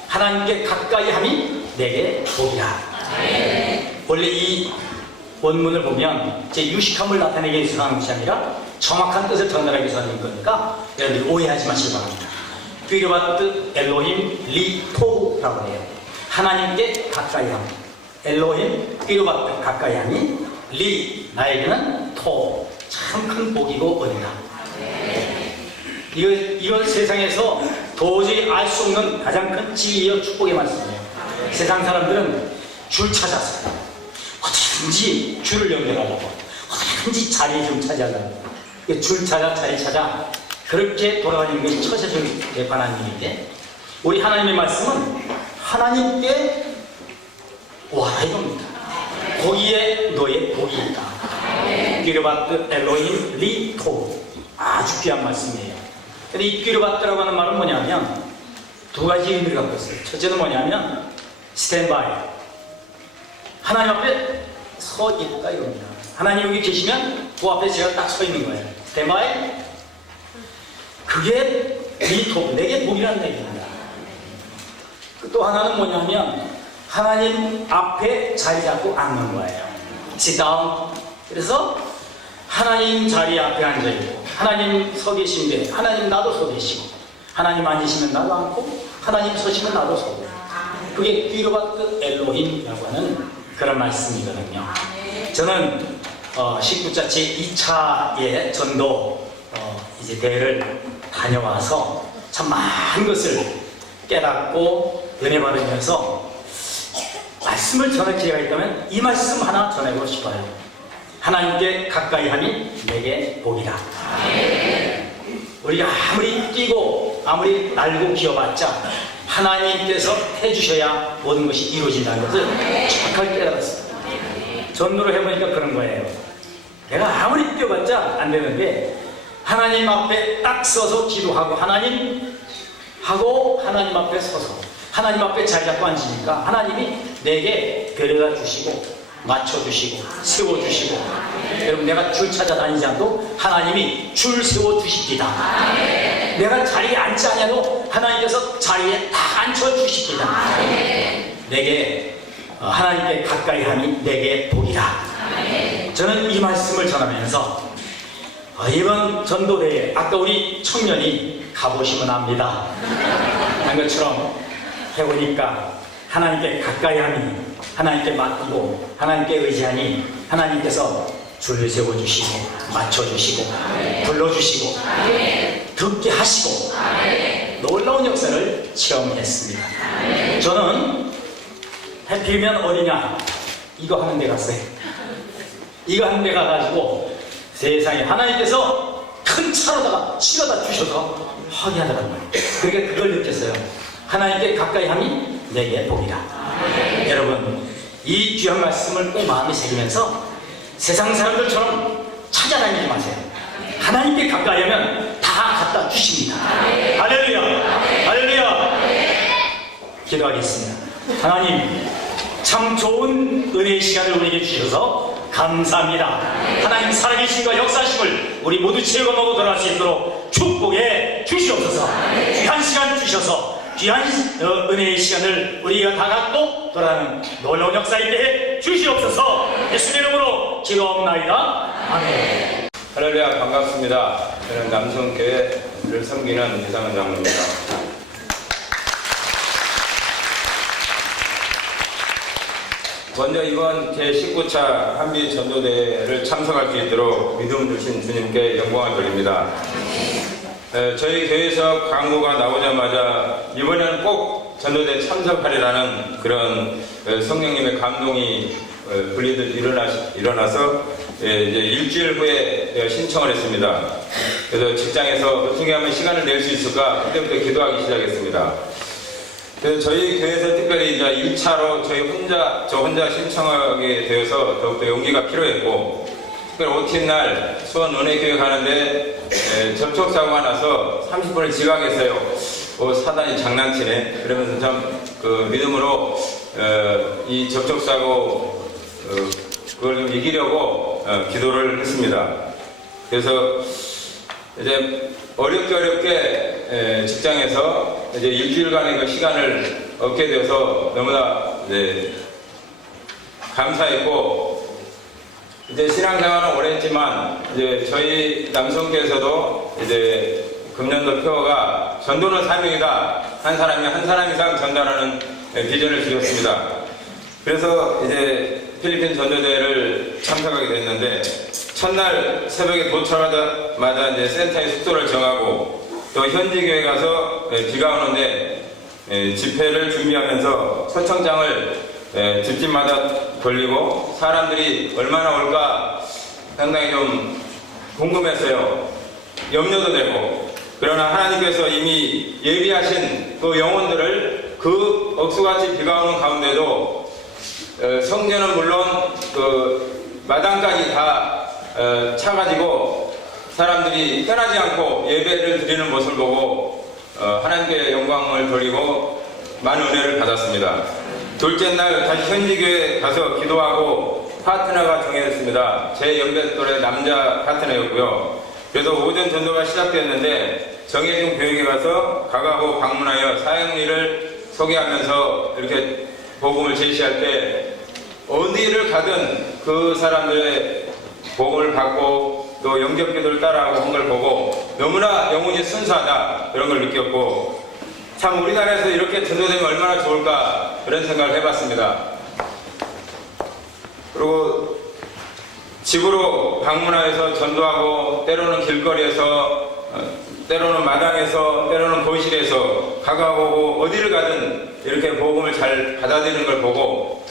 하나님께 가까이 함이 내게 복이라. 원래 이 원문을 보면 제 유식함을 나타내기 위해서 하는 것이 아니라 정확한 뜻을 전달하기 위해서 하는 거니까 여러분들이 오해하지 마시기 바랍니다. 뀌르바트 엘로힘 리 토후라고 해요. 하나님께 가까이함. 엘로힘 뀌르바트 가까이함이 리 나에게는 토 참 큰 복이고 은혜다. 이건 세상에서 도저히 알 수 없는 가장 큰 지혜와 축복의 말씀이에요. 세상 사람들은 줄 찾아서 어떻게든지 줄을 연결하려고, 어떻게든지 자리 좀 차지하려고, 줄 찾아 자리 찾아 그렇게 돌아다니는 것이 처세술에 관한 일인데, 우리 하나님의 말씀은 하나님께 와라 이겁니다. 거기에 너의 복이 있다. 뀌르바트 엘로힘 리토, 아주 귀한 말씀이에요. 근데 이 뀌르바트라고 하는 말은 뭐냐면 두 가지 의미를 갖고 있어요. 첫째는 뭐냐면 스탠바이, 하나님 앞에 서 있다 이겁니다. 하나님 여기 계시면 그 앞에 제가 딱 서 있는 거예요. 스탠바이, 그게 리토, 내게 복이라는 얘기입니다. 또 하나는 뭐냐면 하나님 앞에 자리 잡고 앉는 거예요. sit down. 그래서 하나님 자리 앞에 앉아있고, 하나님 서 계신데 하나님 나도 서 계시고, 하나님 앉으시면 나도 앉고, 하나님 서시면 나도 서고, 그게 뀌르바트 엘로힘이라고 하는 그런 말씀이거든요. 저는 19자 제2차의 전도 이제 대회를 다녀와서 참 많은 것을 깨닫고 은혜 받으면서 말씀을 전할 기회가 있다면 이 말씀 하나 전하고 싶어요. 하나님께 가까이 함이 내게 복이다. 우리가 아무리 뛰고 아무리 날고 기어봤자 하나님께서 해주셔야 모든 것이 이루어진다는 것을 정확하게 깨달았습니다. 전도를 해보니까 그런 거예요. 내가 아무리 뛰어봤자 안 되는데 하나님 앞에 딱 서서 기도하고 하나님 하고 하나님 앞에 서서 하나님 앞에 자리 잡고 앉으니까 하나님이 내게 데려다 주시고 맞춰주시고 세워주시고, 여러분 내가 줄 찾아다니지 않아도 하나님이 줄 세워주십니다. 내가 자리에 앉지 않아도 하나님께서 자리에 딱 앉혀주십니다. 내게 하나님께 가까이 함이 내게 복이다. 저는 이 말씀을 전하면서 이번 전도대회, 아까 우리 청년이 가보시면 압니다. 한 것처럼 해보니까 하나님께 가까이 함이, 하나님께 맡기고 하나님께 의지하니 하나님께서 줄 세워주시고 맞춰주시고 불러주시고 듣게 하시고 놀라운 역사를 체험했습니다. 저는 해피면 어디냐, 이거 하는 데 갔어요. 이거 하는 데 가가지고 세상에 하나님께서 큰 차로다가 치러다 주셔서 하게 하더라고요. 그러니까 그걸 느꼈어요. 하나님께 가까이 함이 내게 복이다. 여러분 이 귀한 말씀을 꼭 마음에 새기면서 세상 사람들처럼 찾아다니지 마세요. 하나님께 가까이 하면 다 갖다 주십니다. 할렐루야, 할렐루야. 기도하겠습니다. 하나님 참 좋은 은혜의 시간을 우리에게 주셔서 감사합니다. 하나님 살아계심과 역사심을 우리 모두 체험하고 돌아갈 수 있도록 축복해 주시옵소서. 귀한 시간 주셔서 귀한 은혜의 시간을 우리가 다 갖고 돌아가는 놀라운 역사 있게 해 주시옵소서. 예수님의 이름으로 기도합나이다. 아멘. 할렐루야, 반갑습니다. 저는 남성교회를 섬기는 이상은 장로입니다. 먼저 이번 제19차 한미 전도대회를 참석할 수 있도록 믿음 주신 주님께 영광을 돌립니다. 저희 교회에서 광고가 나오자마자 이번에는 꼭 전도대 참석하리라는 그런 성령님의 감동이 불리듯 일어나서 이제 일주일 후에 신청을 했습니다. 그래서 직장에서 어떻게 하면 시간을 낼 수 있을까 그때부터 기도하기 시작했습니다. 그래서 저희 교회에서 특별히 이제 2차로 저 혼자 신청하게 되어서 더욱더 용기가 필요했고, 특별히 OT 날 수원 은혜교회 가는데 접촉사고가 나서 30분을 지각했어요. 사단이 장난치네. 그러면서 참 그 믿음으로 이 접촉사고 그걸 좀 이기려고 기도를 했습니다. 그래서 이제 어렵게 직장에서 이제 일주일간의 그 시간을 얻게 되어서 너무나 감사했고, 이제 신앙생활은 오래 했지만 이제 저희 남성교에서도 이제 금년도 표어가 전도는 사명이다. 한 사람이 한 사람 이상 전달하는 비전을 드렸습니다. 그래서 이제 필리핀 전도대회를 참석하게 됐는데, 첫날 새벽에 도착하자마자 이제 센터에 숙소를 정하고, 또 현지 교회 가서 비가 오는데 집회를 준비하면서 초청장을 집집마다 돌리고 사람들이 얼마나 올까 상당히 좀 궁금했어요. 염려도 되고. 그러나 하나님께서 이미 예비하신 그 영혼들을 그 억수같이 비가 오는 가운데도 성전은 물론 그 마당까지 다 차가지고 사람들이 떠나지 않고 예배를 드리는 모습을 보고 하나님께 영광을 돌리고 많은 은혜를 받았습니다. 둘째 날 다시 현지교회 가서 기도하고 파트너가 정해졌습니다. 제 연배 또래 남자 파트너였고요. 그래서 오전 전도가 시작됐는데 정해진 교육에 가서 가가고 방문하여 사역일을 소개하면서 이렇게 복음을 제시할 때 어디를 가든 그 사람들의 복음을 받고 또 영접기도를 따라하고 한 걸 보고 너무나 영혼이 순수하다 그런 걸 느꼈고, 참 우리나라에서 이렇게 전도되면 얼마나 좋을까 그런 생각을 해봤습니다. 그리고 집으로 방문하여서 전도하고 때로는 길거리에서 때로는 마당에서 때로는 거실에서 가가오고 어디를 가든 이렇게 복음을 잘 받아들이는 걸 보고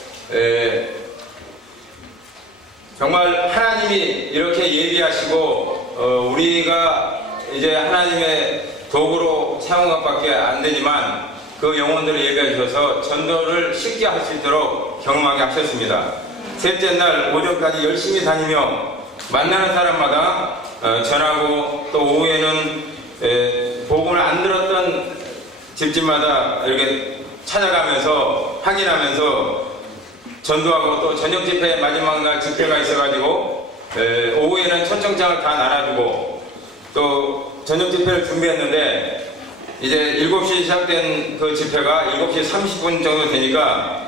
정말 하나님이 이렇게 예비하시고 우리가 이제 하나님의 도구로 사용한 것밖에 안 되지만 그 영혼들을 예비해 주셔서 전도를 쉽게 할 수 있도록 경험하게 하셨습니다. 셋째 날 오전까지 열심히 다니며 만나는 사람마다 전하고 또 오후에는 복음을 안 들었던 집집마다 이렇게 찾아가면서 확인하면서 전도하고, 또 저녁 집회 마지막 날 집회가 있어가지고 오후에는 초청장을 다 나눠주고, 또 저녁 집회를 준비했는데 이제 7시 시작된 그 집회가 7시 30분 정도 되니까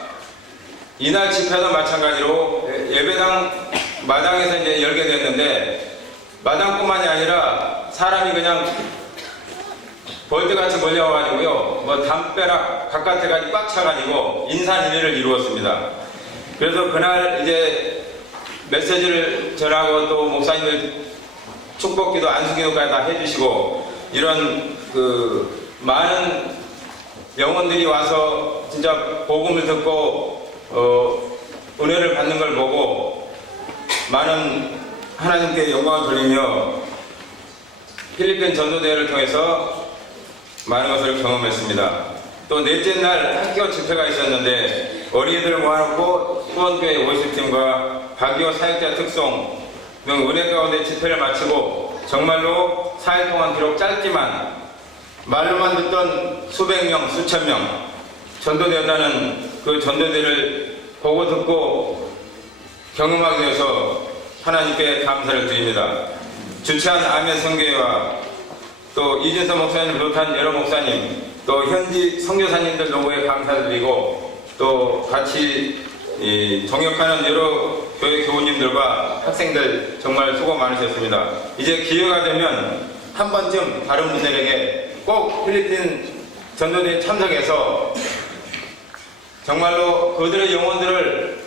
이날 집회도 마찬가지로 예배당 마당에서 이제 열게 됐는데, 마당뿐만이 아니라 사람이 그냥 벌떼같이 몰려와가지고요, 뭐 담벼락 바깥에까지 꽉 차가지고 인산인해를 이루었습니다. 그래서 그날 이제 메시지를 전하고 또 목사님들 축복기도 안수기도까지 다 해주시고, 이런 그 많은 영혼들이 와서 진짜 복음을 듣고 은혜를 받는 걸 보고 많은 하나님께 영광을 돌리며 필리핀 전도대회를 통해서 많은 것을 경험했습니다. 또 넷째 날 학교 집회가 있었는데 어린이들을 모아놓고 수원교회 worship팀과 박이호 사역자 특송 등 은혜 가운데 집회를 마치고 정말로 4일 동안 비록 짧지만 말로만 듣던 수백 명, 수천 명 전도되었다는 그 전도대를 보고 듣고 경험하게 되어서 하나님께 감사를 드립니다. 주최한 아멘 성교회와 또 이진서 목사님을 비롯한 여러 목사님, 또 현지 선교사님들 노고에 감사드리고, 또 같이 동역하는 여러 교회 교우님들과 학생들 정말 수고 많으셨습니다. 이제 기회가 되면 한 번쯤 다른 분들에게 꼭 필리핀 전도대에 참석해서 정말로 그들의 영혼들을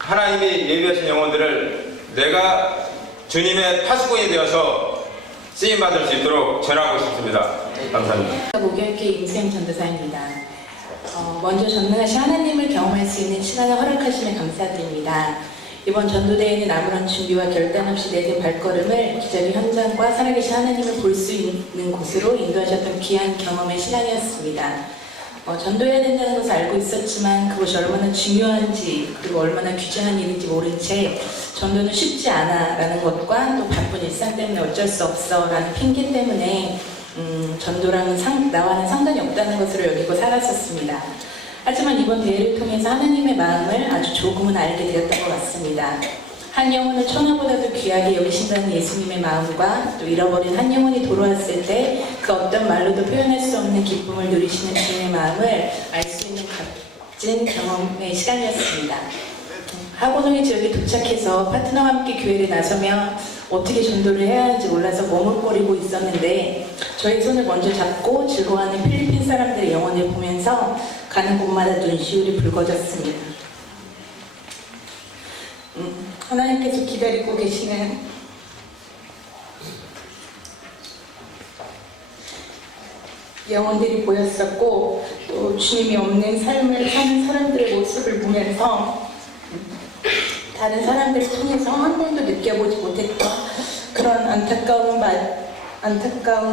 하나님이 예비하신 영혼들을 내가 주님의 파수꾼이 되어서 쓰임받을 수 있도록 전하고 싶습니다. 감사합니다. 목요일교 임수영 전도사입니다. 먼저 전능하신 하나님을 경험할 수 있는 시간을 허락하시면 감사드립니다. 이번 전도대회는 아무런 준비와 결단 없이 내딘 발걸음을 기자리 현장과 살아계신 하나님을 볼 수 있는 곳으로 인도하셨던 귀한 경험의 시간이었습니다. 전도해야 된다는 것을 알고 있었지만 그것이 얼마나 중요한지 그리고 얼마나 귀중한 일인지 모른 채 전도는 쉽지 않아 라는 것과 또 바쁜 일상 때문에 어쩔 수 없어 라는 핑계 때문에 전도랑은 나와는 상관이 없다는 것으로 여기고 살았었습니다. 하지만 이번 대회를 통해서 하나님의 마음을 아주 조금은 알게 되었던 것 같습니다. 한 영혼을 천하보다도 귀하게 여기신다는 예수님의 마음과 또 잃어버린 한 영혼이 돌아왔을 때 그 어떤 말로도 표현할 수 없는 기쁨을 누리시는 주님의 마음을 알 수 있는 값진 경험의 시간이었습니다. 하고농의 지역에 도착해서 파트너와 함께 교회를 나서며 어떻게 전도를 해야 하는지 몰라서 머뭇거리고 있었는데 저의 손을 먼저 잡고 즐거워하는 필리핀 사람들의 영혼을 보면서 가는 곳마다 눈시울이 붉어졌습니다. 하나님께서 기다리고 계시는 영혼들이 보였었고 또 주님이 없는 삶을 사는 사람들의 모습을 보면서 다른 생활들을 통해서 한 번도 느껴보지 못했던 그런 안타까운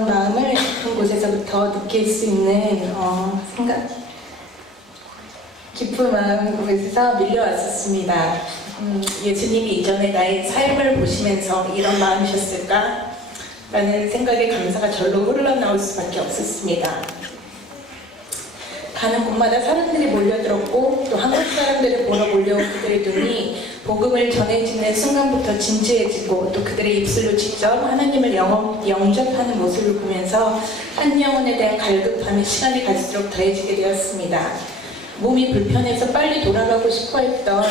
마음을 깊은 곳에서부터 느낄 수 있는 깊은 마음에서 밀려왔었습니다. 예수님이 이전에 나의 삶을 보시면서 이런 마음이셨을까? 라는 생각에 감사가 절로 흘러나올 수밖에 없었습니다. 가는 곳마다 사람들이 몰려들었고 또 한국 사람들을 보러 몰려온 그들의 눈이 복음을 전해지는 순간부터 진지해지고 또 그들의 입술로 직접 하나님을 영접하는 모습을 보면서 한 영혼에 대한 갈급함이 시간이 갈수록 더해지게 되었습니다. 몸이 불편해서 빨리 돌아가고 싶어 했던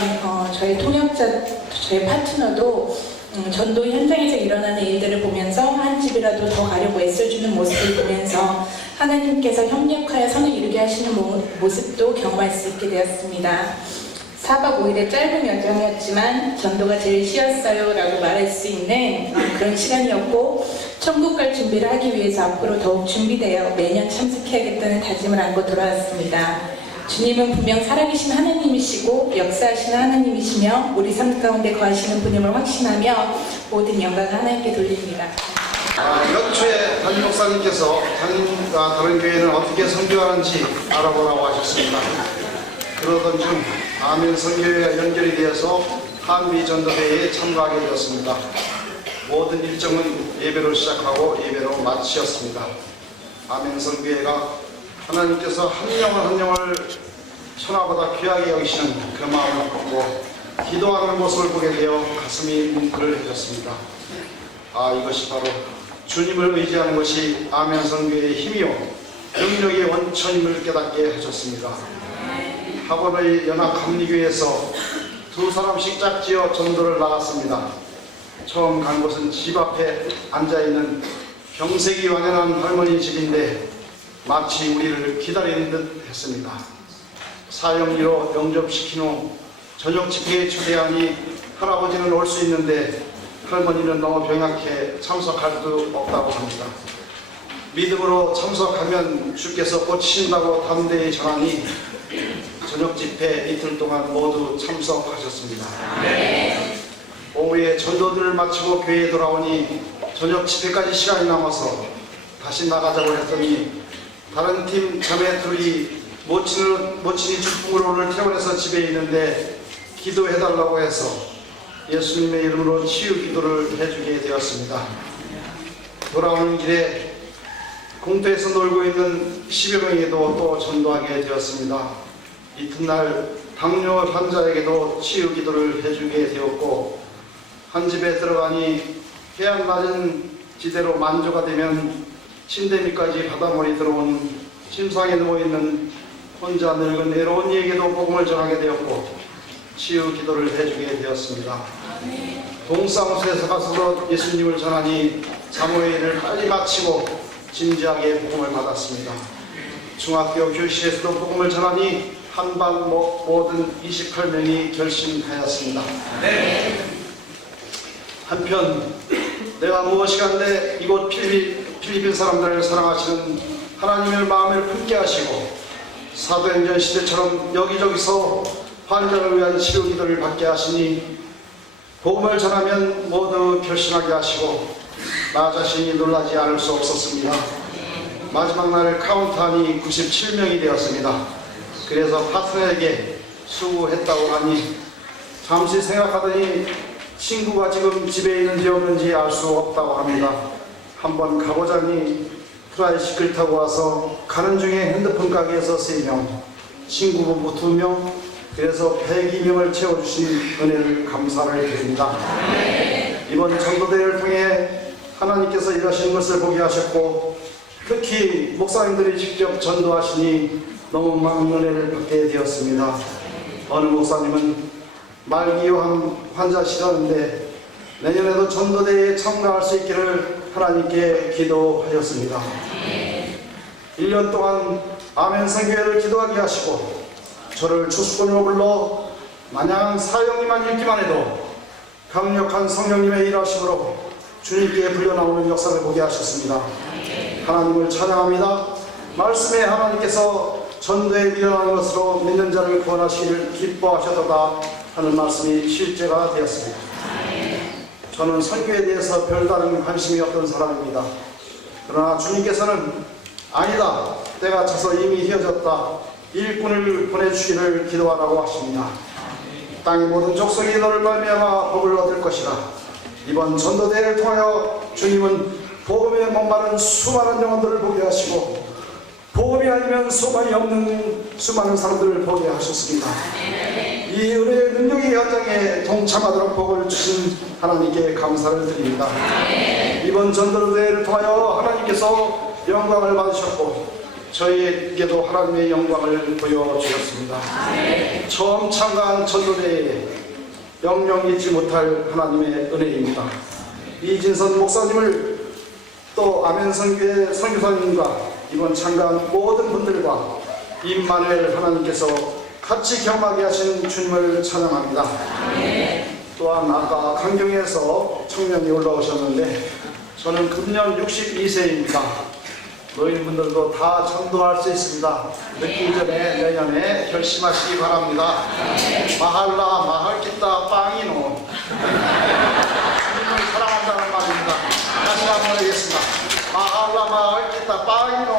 저의 통역자, 저의 파트너도 전도 현장에서 일어나는 일들을 보면서 한 집이라도 더 가려고 애써주는 모습을 보면서 하나님께서 협력하여 선을 이루게 하시는 모습도 경험할 수 있게 되었습니다. 4박 5일의 짧은 여정이었지만 전도가 제일 쉬웠어요 라고 말할 수 있는 그런 시간이었고 천국 갈 준비를 하기 위해서 앞으로 더욱 준비되어 매년 참석해야겠다는 다짐을 안고 돌아왔습니다. 주님은 분명 살아계신 하나님이시고 역사하시는 하나님이시며 우리 삶 가운데 거하시는 분임을 확신하며 모든 영광을 하나님께 돌립니다. 연초에 담임 목사님께서 담임과 다른 교회는 어떻게 선교하는지 알아보라고 하셨습니다. 그러던 중 아멘 선교회가 연결이 되어서 한미 전도대회에 참가하게 되었습니다. 모든 일정은 예배로 시작하고 예배로 마치었습니다. 아멘 선교회가 하나님께서 한 영혼 한 영혼을 천하보다 귀하게 여기시는 그 마음을 품고 기도하는 모습을 보게 되어 가슴이 뭉클해졌습니다. 이것이 바로 주님을 의지하는 것이 아멘 선교의 힘이요 능력의 원천임을 깨닫게 하셨습니다. 학원의 연합감리교회에서 2사람씩 짝지어 전도를 나갔습니다. 처음 간 곳은 집 앞에 앉아있는 병색이 완연한 할머니 집인데 마치 우리를 기다리는 듯 했습니다. 사형리로 영접시킨 후 저녁 집회에 초대하니 할아버지는 올 수 있는데 할머니는 너무 병약해 참석할 수 없다고 합니다. 믿음으로 참석하면 주께서 고치신다고 담대히 전하니 저녁 집회 이틀 동안 모두 참석하셨습니다. 오후에 전도들을 마치고 교회에 돌아오니 저녁 집회까지 시간이 남아서 다시 나가자고 했더니 다른 팀 자매들이 모친이 죽음으로를 퇴원해서 집에 있는데 기도해달라고 해서 예수님의 이름으로 치유 기도를 해주게 되었습니다. 돌아오는 길에 공터에서 놀고 있는 10여 명에도 또 전도하게 되었습니다. 이튿날 당뇨 환자에게도 치유 기도를 해주게 되었고 한 집에 들어가니 해안 낮은 지대로 만조가 되면 침대 밑까지 바닷물이 들어온 침상에 누워있는 혼자 늙은 애로운 이에게도 복음을 전하게 되었고 치유 기도를 해주게 되었습니다. 동사무소에서 가서도 예수님을 전하니 사무회를 빨리 마치고 진지하게 복음을 받았습니다. 중학교 교실에서도 복음을 전하니 한반 모든 28명이 결심하였습니다. 한편 내가 무엇이간데 이곳 필리핀 사람들을 사랑하시는 하나님의 마음을 품게 하시고 사도행전 시대처럼 여기저기서 환자를 위한 치료 기도를 받게 하시니 복음을 전하면 모두 결심하게 하시고 나 자신이 놀라지 않을 수 없었습니다. 마지막 날 카운트하니 97명이 되었습니다. 그래서 파트너에게 수고했다고 하니 잠시 생각하더니 친구가 지금 집에 있는지 없는지 알 수 없다고 합니다. 한번 가보자니 프라이 시클 타고 와서 가는 중에 핸드폰 가게에서 3명, 친구 부부 2명, 그래서 102명을 채워주신 은혜를 감사를 드립니다. 이번 전도대회를 통해 하나님께서 일하시는 것을 보게 하셨고 특히 목사님들이 직접 전도하시니 너무 많은 은혜를 받게 되었습니다. 어느 목사님은 말기암 환자시라는데 내년에도 전도대회에 참가할 수 있기를 하나님께 기도하였습니다. 1년 동안 아멘 선교회를 기도하게 하시고 저를 주수꾼으로 불러 마냥 사형리만 읽기만 해도 강력한 성령님의 일하심으로 주님께 불려나오는 역사를 보게 하셨습니다. 하나님을 찬양합니다. 말씀에 하나님께서 전도에 밀어나는 것으로 믿는 자를 구원하시기를 기뻐하셨도다 하는 말씀이 실제가 되었습니다. 저는 선교에 대해서 별다른 관심이 없던 사람입니다. 그러나 주님께서는 아니다, 때가 차서 이미 휘어졌다, 일꾼을 보내주시기를 기도하라고 하십니다. 땅의 모든 족속이 너를 말미암아 복을 얻을 것이라. 이번 전도대회를 통하여 주님은 복음에 목마른 수많은 영혼들을 보게 하시고 복음이 아니면 소망이 없는 수많은 사람들을 보게 하셨습니다. 이 은혜의 능력이 현장에 동참하도록 복을 주신 하나님께 감사를 드립니다. 이번 전도대회를 통하여 하나님께서 영광을 받으셨고 저희에게도 하나님의 영광을 보여주셨습니다. 처음 참가한 전도대회에 영영 잊지 못할 하나님의 은혜입니다. 이진선 목사님을 또 아멘 선교회 선교사님과 이번 참가한 모든 분들과 임마누엘 하나님께서 같이 경험하게 하신 주님을 찬양합니다. 또한 아까 강경에서 청년이 올라오셨는데 저는 금년 62세입니다. 노인분들도 다 전도할 수 있습니다. 늦기 전에 내년에 결심하시기 바랍니다. 마할라 마할기타 빵이노 주님을 사랑한다는 말입니다. 다시 한번 하겠습니다. 마할라 마할기타 빵이노.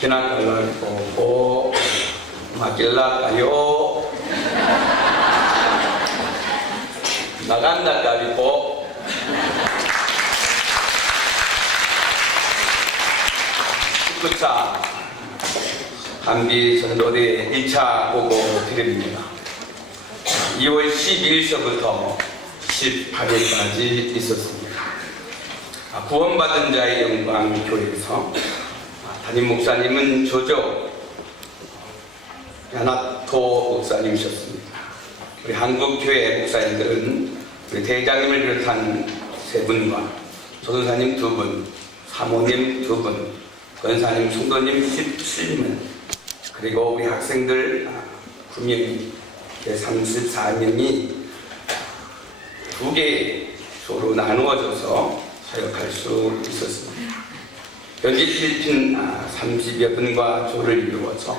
기나갈라 보고 마길라가요 나간다까지고 식구차 한비 전도대 1차 보고 드립니다. 2월 12일서부터 18일까지 있었습니다. 구원받은 자의 영광 교회에서 담임 목사님은 조조 야나토 목사님이셨습니다. 우리 한국교회 목사님들은 우리 대장님을 비롯한 3분과 조도사님 2분, 사모님 2분, 권사님, 총도님 17명, 그리고 우리 학생들 9명이 34명이 2개의 조로 나누어져서 사역할 수 있었습니다. 현지 필리핀 30여 분과 조를 이루어서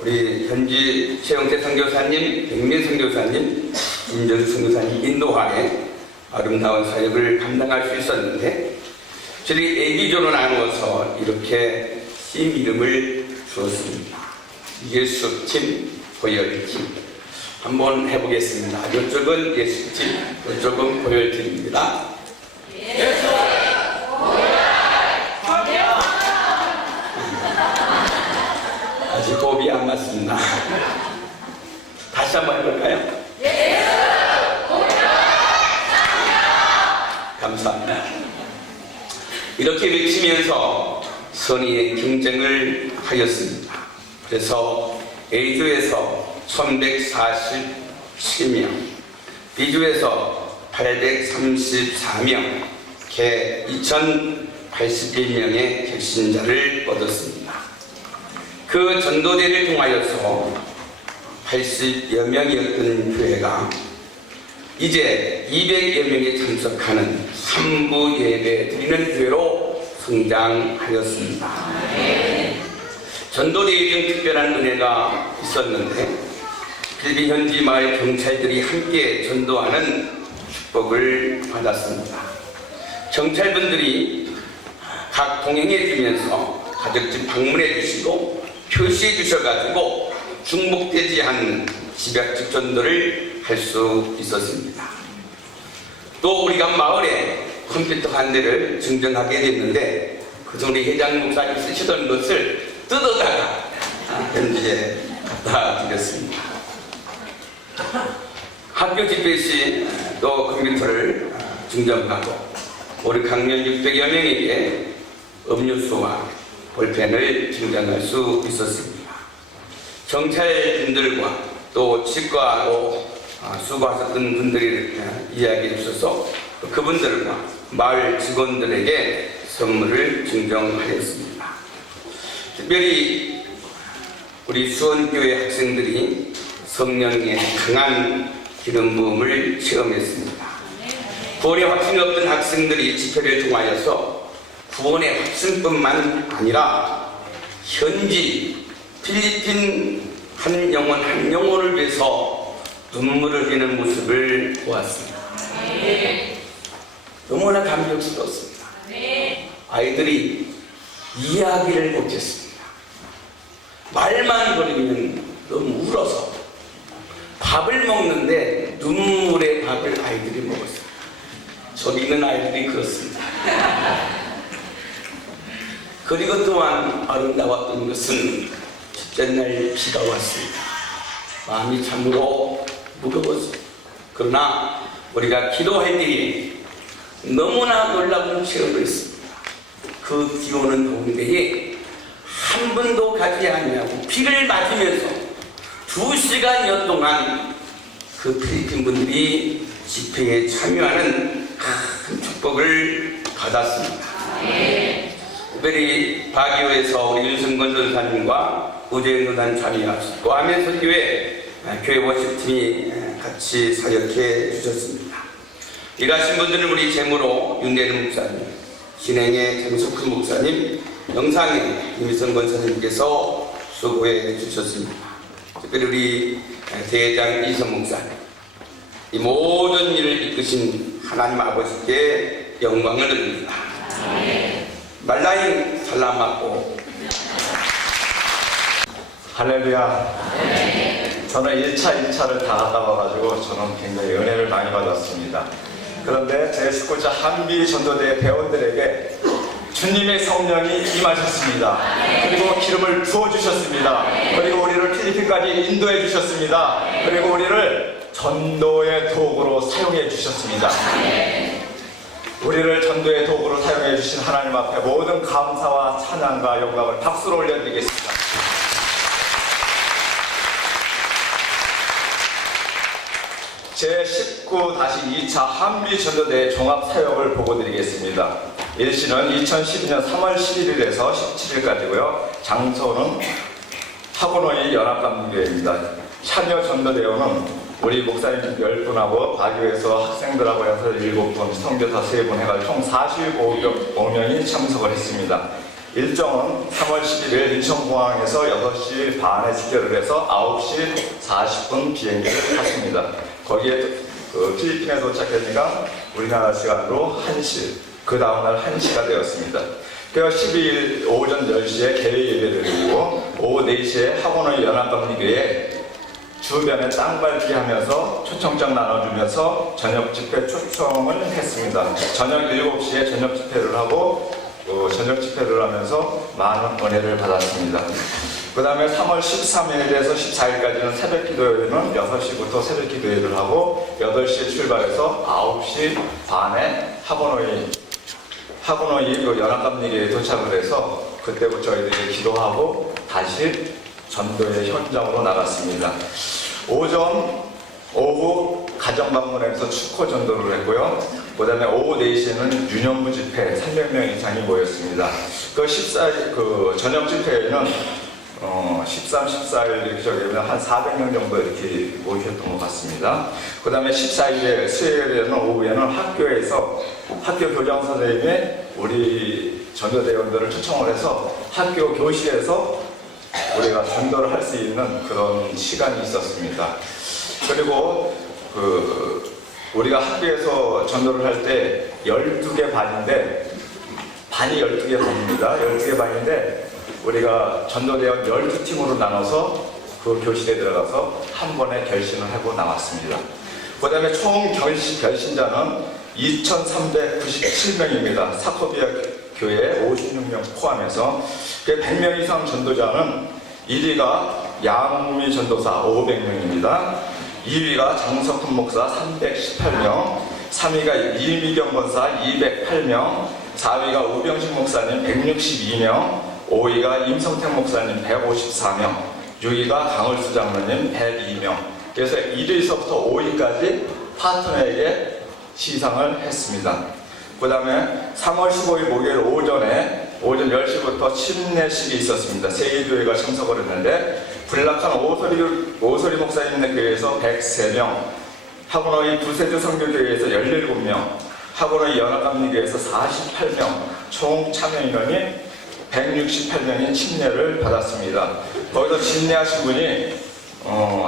우리 현지 최영태 선교사님, 백민 선교사님, 임전수 선교사님 인도하에 아름다운 사역을 감당할 수 있었는데 저희 AB조로 나누어서 이렇게 팀 이름을 주었습니다. 예수팀, 보혈팀. 한번 해보겠습니다. 이쪽은 예수팀, 이쪽은 보혈팀입니다. 아직 호흡이 안 맞습니다. 다시 한번 해볼까요? 감사합니다. 이렇게 외치면서 선의의 경쟁을 하였습니다. 그래서 A조에서 1147명, B조에서 834명, 개 2081명의 객신자를 얻었습니다. 그 전도대를 통하여서 80여 명이었던 교회가 이제 200여 명이 참석하는 3부 예배 드리는 교회로 성장하였습니다. 전도대회 중 특별한 은혜가 있었는데 필리핀 현지 마을 경찰들이 함께 전도하는 축복을 받았습니다. 경찰분들이 각 동행해 주면서 가족집 방문해 주시고 표시해 주셔가지고 중복되지 않는 집약집 전도를 할 수 있었습니다. 또 우리가 마을에 컴퓨터 한 대를 증정하게 됐는데 그전 우리 회장 목사님 쓰시던 것을 뜯어다가 현지에 갖다 드렸습니다. 학교 집회 시 또 컴퓨터를 증정하고 우리 강면 600여 명에게 음료수와 볼펜을 증정할 수 있었습니다. 경찰분들과 또 치과로 수고하셨던 분들이 이야기해 주셔서 그분들과 마을 직원들에게 선물을 증정하였습니다. 특별히 우리 수원교회 학생들이 성령의 강한 기름 부음을 체험했습니다. 구원의 확신이 없던 학생들이 집회를 통하여서 구원의 확신뿐만 아니라 현지 필리핀 한 영혼 한 영혼을 위해서 눈물을 흘리는 모습을 보았습니다. 너무나 감격스러웠습니다. 아이들이 이야기를 못했습니다. 말만 거리면 너무 울어서 밥을 먹는데 눈물의 밥을 아이들이 먹었습니다. 저기 있는 아이들이 그렇습니다. 그리고 또한 아름다웠던 것은 첫째 날 비가 왔습니다. 마음이 참으로 무거웠습니다. 그러나 우리가 기도할 때에 너무나 놀라운 체험을 했습니다. 그 비 오는 가운데에 한 번도 가지 않냐고 비를 맞으면서 2시간여 동안 그 필리핀 분들이 집회에 참여하는 큰 축복을 받았습니다. 특별히 바기오에서 우리 윤승건 전사님과 우재영 전사님 참여하시고 아멘선교회 교회 워십팀이 같이 사역해 주셨습니다. 일하신 분들은 우리 제무로 윤대는 목사님, 진행의 장석훈 목사님, 영상의 임희선 권사님께서 수고해 주셨습니다. 특별히 우리 대장 이선 목사님, 이 모든 일을 이끄신 하나님 아버지께 영광을 드립니다. 말라인 살라마고 할렐루야. 저는 1차, 2차를 다 갔다 와가지고 저는 굉장히 은혜를 많이 받았습니다. 그런데 제 19차 한비 전도대 대원들에게 주님의 성령이 임하셨습니다. 그리고 기름을 부어주셨습니다. 그리고 우리를 필리핀까지 인도해 주셨습니다. 그리고 우리를 전도의 도구로 사용해 주셨습니다. 우리를 전도의 도구로 사용해 주신 하나님 앞에 모든 감사와 찬양과 영광을 박수로 올려드리겠습니다. 제19-2차 한미전도대 종합사역을 보고드리겠습니다. 일시는 2012년 3월 11일에서 17일까지고요. 장소는 하고노이 연합감리교회입니다. 참여 전도대원은 우리 목사님 10분하고 바교에서 학생들하고 해서 7분, 선교사 3분 해가지고 총 45명이 참석을 했습니다. 일정은 3월 11일 인천공항에서 6시 반에 직결을 해서 9시 40분 비행기를 탔습니다. 거기에 필리핀에 도착하니까 우리나라 시간으로 1시, 그 다음날 1시가 되었습니다. 그래서 12일 오전 10시에 개회 예배를 드리고 오후 4시에 하고노이 연합감리교회에 주변에 땅 밟기 하면서 초청장 나눠주면서 저녁 집회 초청을 했습니다. 저녁 7시에 저녁 집회를 하고 저녁 집회를 하면서 많은 은혜를 받았습니다. 그 다음에 3월 13일에서 14일까지는 새벽 기도회는 6시부터 새벽 기도회를 하고 8시에 출발해서 9시 반에 하고노이 연합감리교회에 도착을 해서 그때부터 저희들이 기도하고 다시 전도의 현장으로 나갔습니다. 오후 가정 방문하면서 축호 전도를 했고요. 그 다음에 오후 4시에는 유년부 집회 300명 이상이 모였습니다. 그 저녁 집회에는 13, 14일 이렇게 저기면 한 400명 정도 이렇게 모이셨던 것 같습니다. 그 다음에 14일에 수요일에는 오후에는 학교에서 학교 교장 선생님이 우리 전도대원들을 초청을 해서 학교 교실에서 우리가 전도를 할 수 있는 그런 시간이 있었습니다. 그리고 우리가 학교에서 전도를 할 때 12개 반인데 반이 12개 반입니다. 12개 반인데 우리가 전도대원 12팀으로 나눠서 그 교실에 들어가서 한 번에 결신을 하고 나왔습니다. 그 다음에 총 결신자는 2,397명입니다. 사코비아 교회 56명 포함해서 100명 이상 전도자는 1위가 양미 전도사 500명입니다. 2위가 장석훈 목사 318명, 3위가 이미경 권사 208명, 4위가 우병식 목사님 162명, 5위가 임성택 목사님 154명, 6위가 강을수 장로님 102명. 그래서 1위서부터 5위까지 파트너에게 시상을 했습니다. 그 다음에 3월 15일 목요일 오전 10시부터 침례식이 있었습니다. 세계교회가 참석을 했는데 불락한 오소리 목사님네 교회에서 103명, 하고노이 부세주 성교교회에서 17명, 하고노이 연합감리교회에서 48명, 총 참여 인원이 168명이 침례를 받았습니다. 거기서 침례하신 분이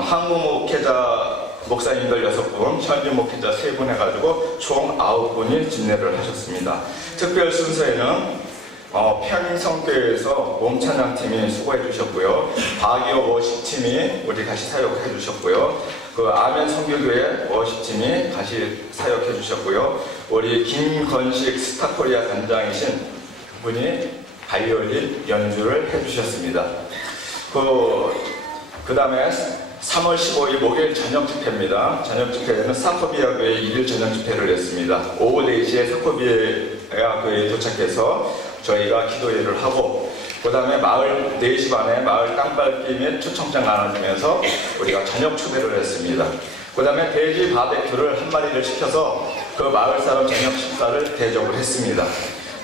한국 목회자 목사님들 6분, 현지 목회자 3분 해가지고 총 9분이 침례를 하셨습니다. 특별 순서에는 평인성교회에서 몸찬양팀이 수고해 주셨고요. 바기오 워십팀이 우리 같이 사역해 주셨고요. 그 아멘 성교교회 워십팀이 같이 사역해 주셨고요. 우리 김건식 스타코리아 단장이신 분이 바이올린 연주를 해 주셨습니다. 그 다음에 3월 15일 목요일 저녁 집회입니다. 저녁 집회에는 사코비아 교회 1일 저녁 집회를 했습니다. 오후 4시에 사코비아 교회에 도착해서 저희가 기도회를 하고 그 다음에 마을 4시 반에 마을 땅밟기 및 초청장 나눠주면서 우리가 저녁 초대를 했습니다. 그 다음에 돼지 바베큐를 한 마리를 시켜서 그 마을 사람 저녁 식사를 대접을 했습니다.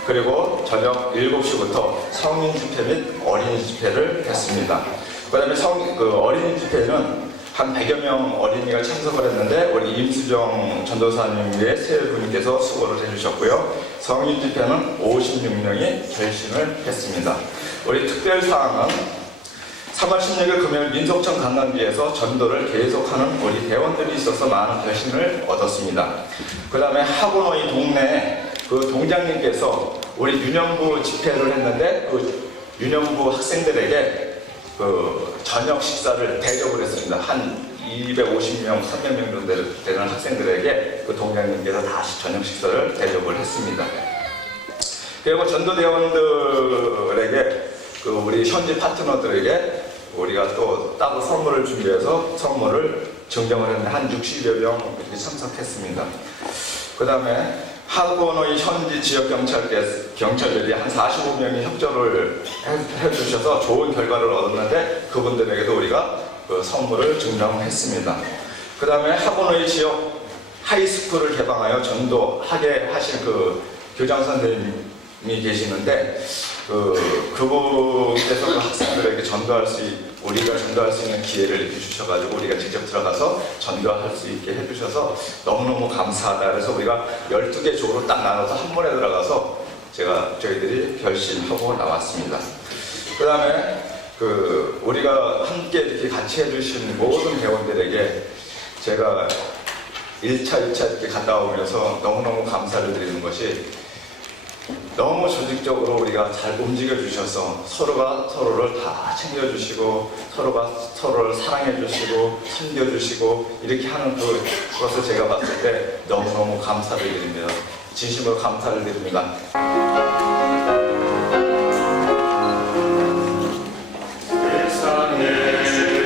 그리고 저녁 7시부터 성인 집회 및 어린이 집회를 했습니다. 그 다음에 어린이 집회는 한 100여 명 어린이가 참석을 했는데 우리 임수정 전도사님 외에 3분께서 수고를 해주셨고요. 성인 집회는 56명이 결신을 했습니다. 우리 특별사항은 3월 16일 금요일 민속청 관광지에서 전도를 계속하는 우리 대원들이 있어서 많은 결신을 얻었습니다. 그 다음에 하고노이 동네에 그 동장님께서 우리 유년부 집회를 했는데 그 유년부 학생들에게 저녁 식사를 대접을 했습니다. 한 250명, 300명 정도 되는 학생들에게 그 동장님께서 다시 저녁 식사를 대접을 했습니다. 그리고 전도대원들에게 우리 현지 파트너들에게 우리가 또 따로 선물을 준비해서 선물을 증정을 했는데 한 60여 명 이렇게 참석했습니다. 그 다음에 하고노이 현지 지역 경찰들이 한 45명이 협조를 해주셔서 좋은 결과를 얻었는데 그분들에게도 우리가 그 선물을 증정했습니다. 그 다음에 하고노이 지역 하이스쿨을 개방하여 전도하게 하신 그 교장 선생님이 계시는데 그분께서 그 학생들에게 우리가 전도할 수 있는 기회를 이렇게 주셔가지고 우리가 직접 들어가서 전도할 수 있게 해주셔서 너무너무 감사하다. 그래서 우리가 12개 조로 딱 나눠서 한 번에 들어가서 저희들이 결심하고 나왔습니다. 그 다음에 우리가 함께 이렇게 같이 해주신 모든 회원들에게 제가 1차, 2차 이렇게 갔다 오면서 너무너무 감사를 드리는 것이 너무 조직적으로 우리가 잘 움직여 주셔서 서로가 서로를 다 챙겨주시고 서로가 서로를 사랑해 주시고 섬겨 주시고 이렇게 하는 그것을 제가 봤을 때 너무너무 감사를 드립니다. 진심으로 감사를 드립니다. 예수여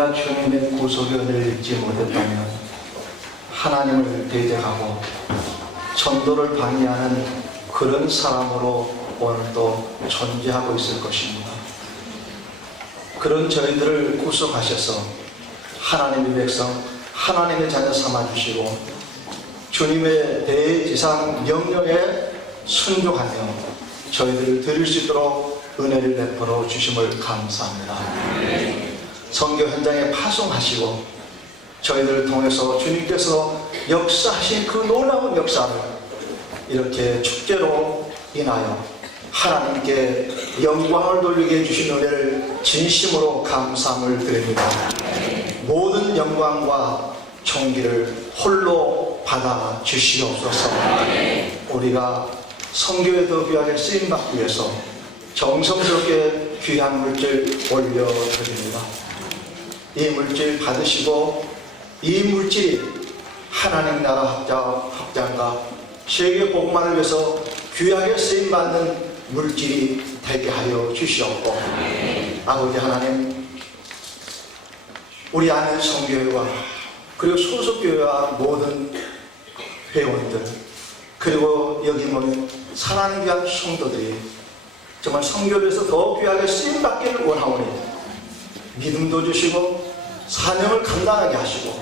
우리가 주님의 구속의 은혜를 잊지 못했다면 하나님을 대적하고 전도를 방해하는 그런 사람으로 오늘도 존재하고 있을 것입니다. 그런 저희들을 구속하셔서 하나님의 백성, 하나님의 자녀 삼아주시고 주님의 대지상 명령에 순종하며 저희들을 드릴 수 있도록 은혜를 베풀어 주심을 감사합니다. 선교 현장에 파송하시고 저희들을 통해서 주님께서 역사하신 그 놀라운 역사를 이렇게 축제로 인하여 하나님께 영광을 돌리게 해주신 은혜를 진심으로 감사함을 드립니다. 모든 영광과 존귀를 홀로 받아 주시옵소서. 우리가 선교에 더 귀하게 쓰임받기 위해서 정성스럽게 귀한 물질 올려드립니다. 이 물질 받으시고 이 물질이 하나님 나라 확장과 세계 복음만을 위해서 귀하게 쓰임받는 물질이 되게 하여 주시옵고 아버지 하나님, 우리 아멘 성교회와 그리고 소속교회와 모든 회원들 그리고 여기 모인 사랑을 위한 성도들이 정말 성교회에서 더 귀하게 쓰임받기를 원하오니 믿음도 주시고 사명을 감당하게 하시고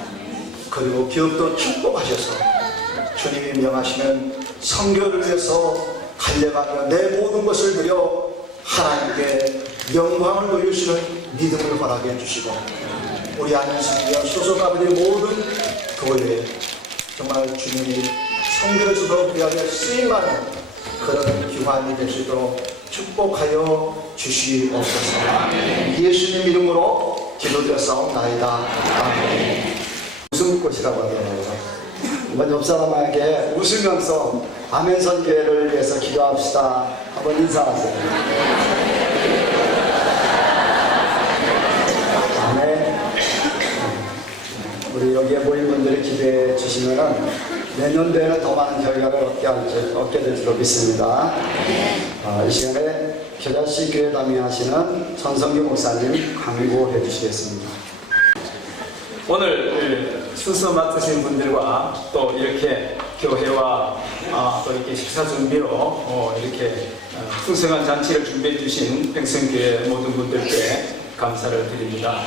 그리고 기업도 축복하셔서 주님이 명하시면 성교를 위해서 달려가며 내 모든 것을 드려 하나님께 영광을 돌리시는 믿음을 허락해 주시고 우리 안현성교와 소속 아버지 모든 교회에 정말 주님이 성교에서도 귀하게 쓰임받는 그런 기관이 될 수 있도록 축복하여 주시옵소서. 예수님 이름으로 기도드렸사옵나이다. 아멘. 웃음 꽃이라고 하더라고요. 한번 옆 사람에게 웃으면서 아멘 선교회를 위해서 기도합시다. 한번 인사하세요. 아멘. 우리 여기에 모인 분들이 기대해 주시면은 내년도에는 더 많은 결과를 얻게 될 줄로 믿습니다. 이 시간에 겨자씨 교회 담임하시는 전성규 목사님 강구해 주시겠습니다. 오늘 순서 맡으신 분들과 또 이렇게 교회와 또 이렇게 식사 준비로 이렇게 풍성한 잔치를 준비해 주신 평성교회 모든 분들께 감사를 드립니다.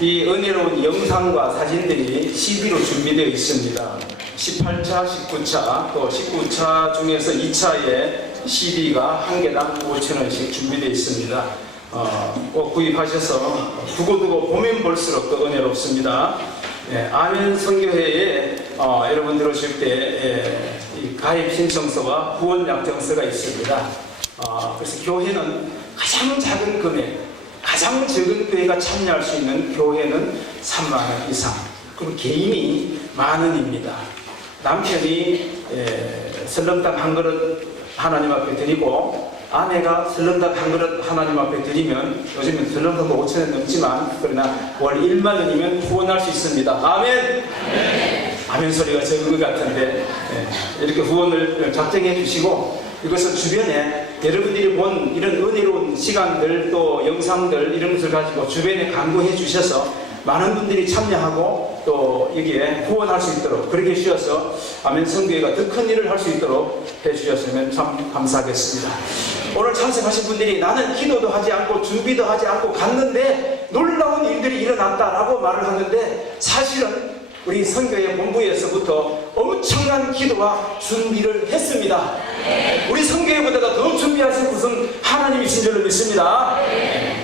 이 은혜로운 영상과 사진들이 CD로 준비되어 있습니다. 18차, 19차, 또 19차 중에서 2차에 CD가 한 개당 5,000원씩 준비되어 있습니다. 꼭 구입하셔서 두고두고 보면 볼수록 더 은혜롭습니다. 아멘 선교회에 여러분들 오실 때 가입 신청서와 후원 약정서가 있습니다. 그래서 교회는 가장 작은 금액, 가장 적은 교회가 참여할 수 있는 교회는 3만 원 이상, 그리고 개인이 10,000원입니다. 남편이 설렁탕 한 그릇 하나님 앞에 드리고 아내가 설렁탕 한 그릇 하나님 앞에 드리면 요즘은 설렁탕도 5,000원 넘지만 그러나 월 1만 원이면 후원할 수 있습니다. 아멘! 아멘 소리가 적은 것 같은데 이렇게 후원을 작정해 주시고 이것을 주변에 여러분들이 본 이런 은혜로운 시간들 또 영상들 이런 것을 가지고 주변에 강구해 주셔서 많은 분들이 참여하고 또 여기에 후원할 수 있도록 그렇게 해주셔서 아멘 선교회가 더 큰 일을 할 수 있도록 해주셨으면 참 감사하겠습니다. 오늘 참석하신 분들이 나는 기도도 하지 않고 준비도 하지 않고 갔는데 놀라운 일들이 일어났다라고 말을 하는데 사실은 우리 선교회 본부에서부터 엄청난 기도와 준비를 했습니다. 우리 선교회보다 더 준비하신 분은 하나님이신 줄로 믿습니다.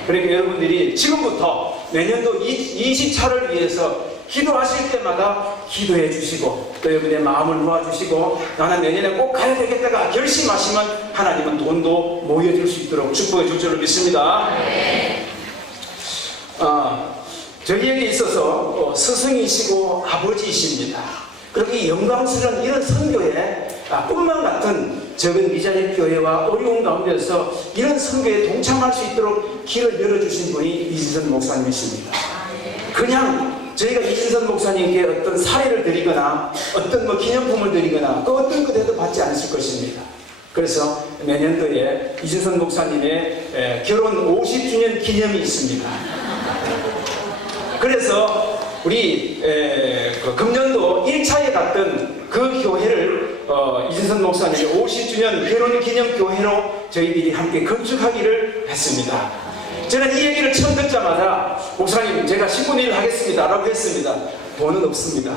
그러니까 여러분들이 지금부터 내년도 20차를 위해서 기도하실 때마다 기도해 주시고 또 여러분의 마음을 모아주시고 나는 내년에 꼭 가야 되겠다가 결심하시면 하나님은 돈도 모여줄 수 있도록 축복해 줄 줄로 믿습니다. 저희에게 있어서 스승이시고 아버지이십니다. 그렇게 영광스러운 이런 선교회 꿈만 같은 적은 미자립 교회와 어려운 가운데서 이런 선교에 동참할 수 있도록 길을 열어주신 분이 이진선 목사님이십니다. 그냥 저희가 이진선 목사님께 어떤 사례를 드리거나 어떤 기념품을 드리거나 그 어떤 것에도 받지 않으실 것입니다. 그래서 내년도에 이진선 목사님의 결혼 50주년 기념이 있습니다. 그래서 우리 그 금년도 1차에 갔던 그 교회를 이진선 목사님의 50주년 결혼기념교회로 저희들이 함께 건축하기를 했습니다. 저는 이 얘기를 처음 듣자마자 목사님 제가 신문일을 하겠습니다 라고 했습니다. 돈은 없습니다.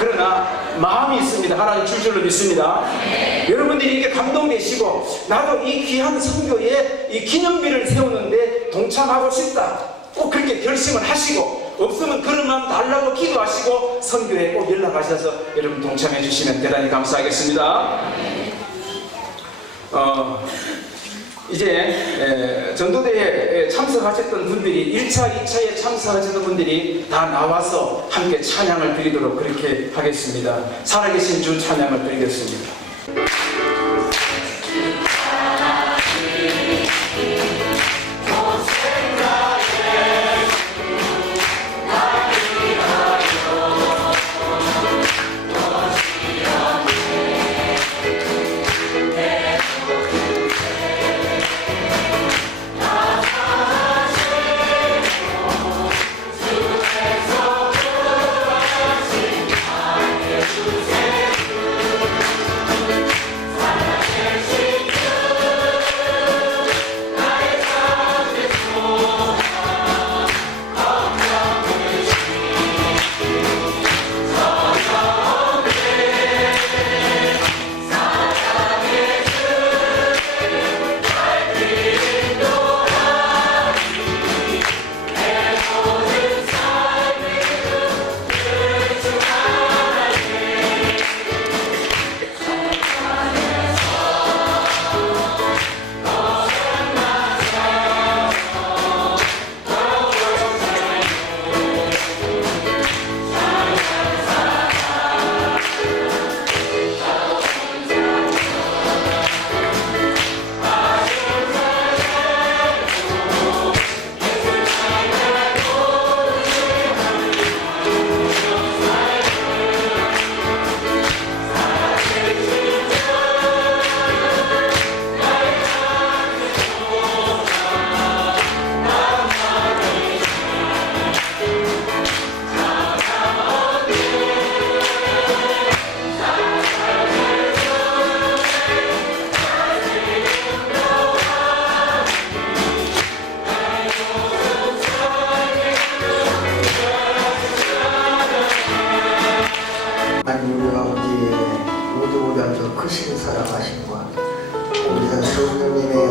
그러나 마음이 있습니다. 하나님 줄 줄로 믿습니다. 여러분들이 이렇게 감동되시고 나도 이 귀한 선교에 이 기념비를 세우는데 동참하고 싶다. 꼭 그렇게 결심을 하시고 없으면 그런 마음 달라고 기도하시고 선교에 꼭 연락하셔서 여러분 동참해 주시면 대단히 감사하겠습니다. 이제 전도대회에 참석하셨던 분들이 1차, 2차에 참석하셨던 분들이 다 나와서 함께 찬양을 드리도록 그렇게 하겠습니다. 살아계신 주 찬양을 드리겠습니다. 우리 아버지의 모두보다 더 크신 사랑하심과 우리 선생님의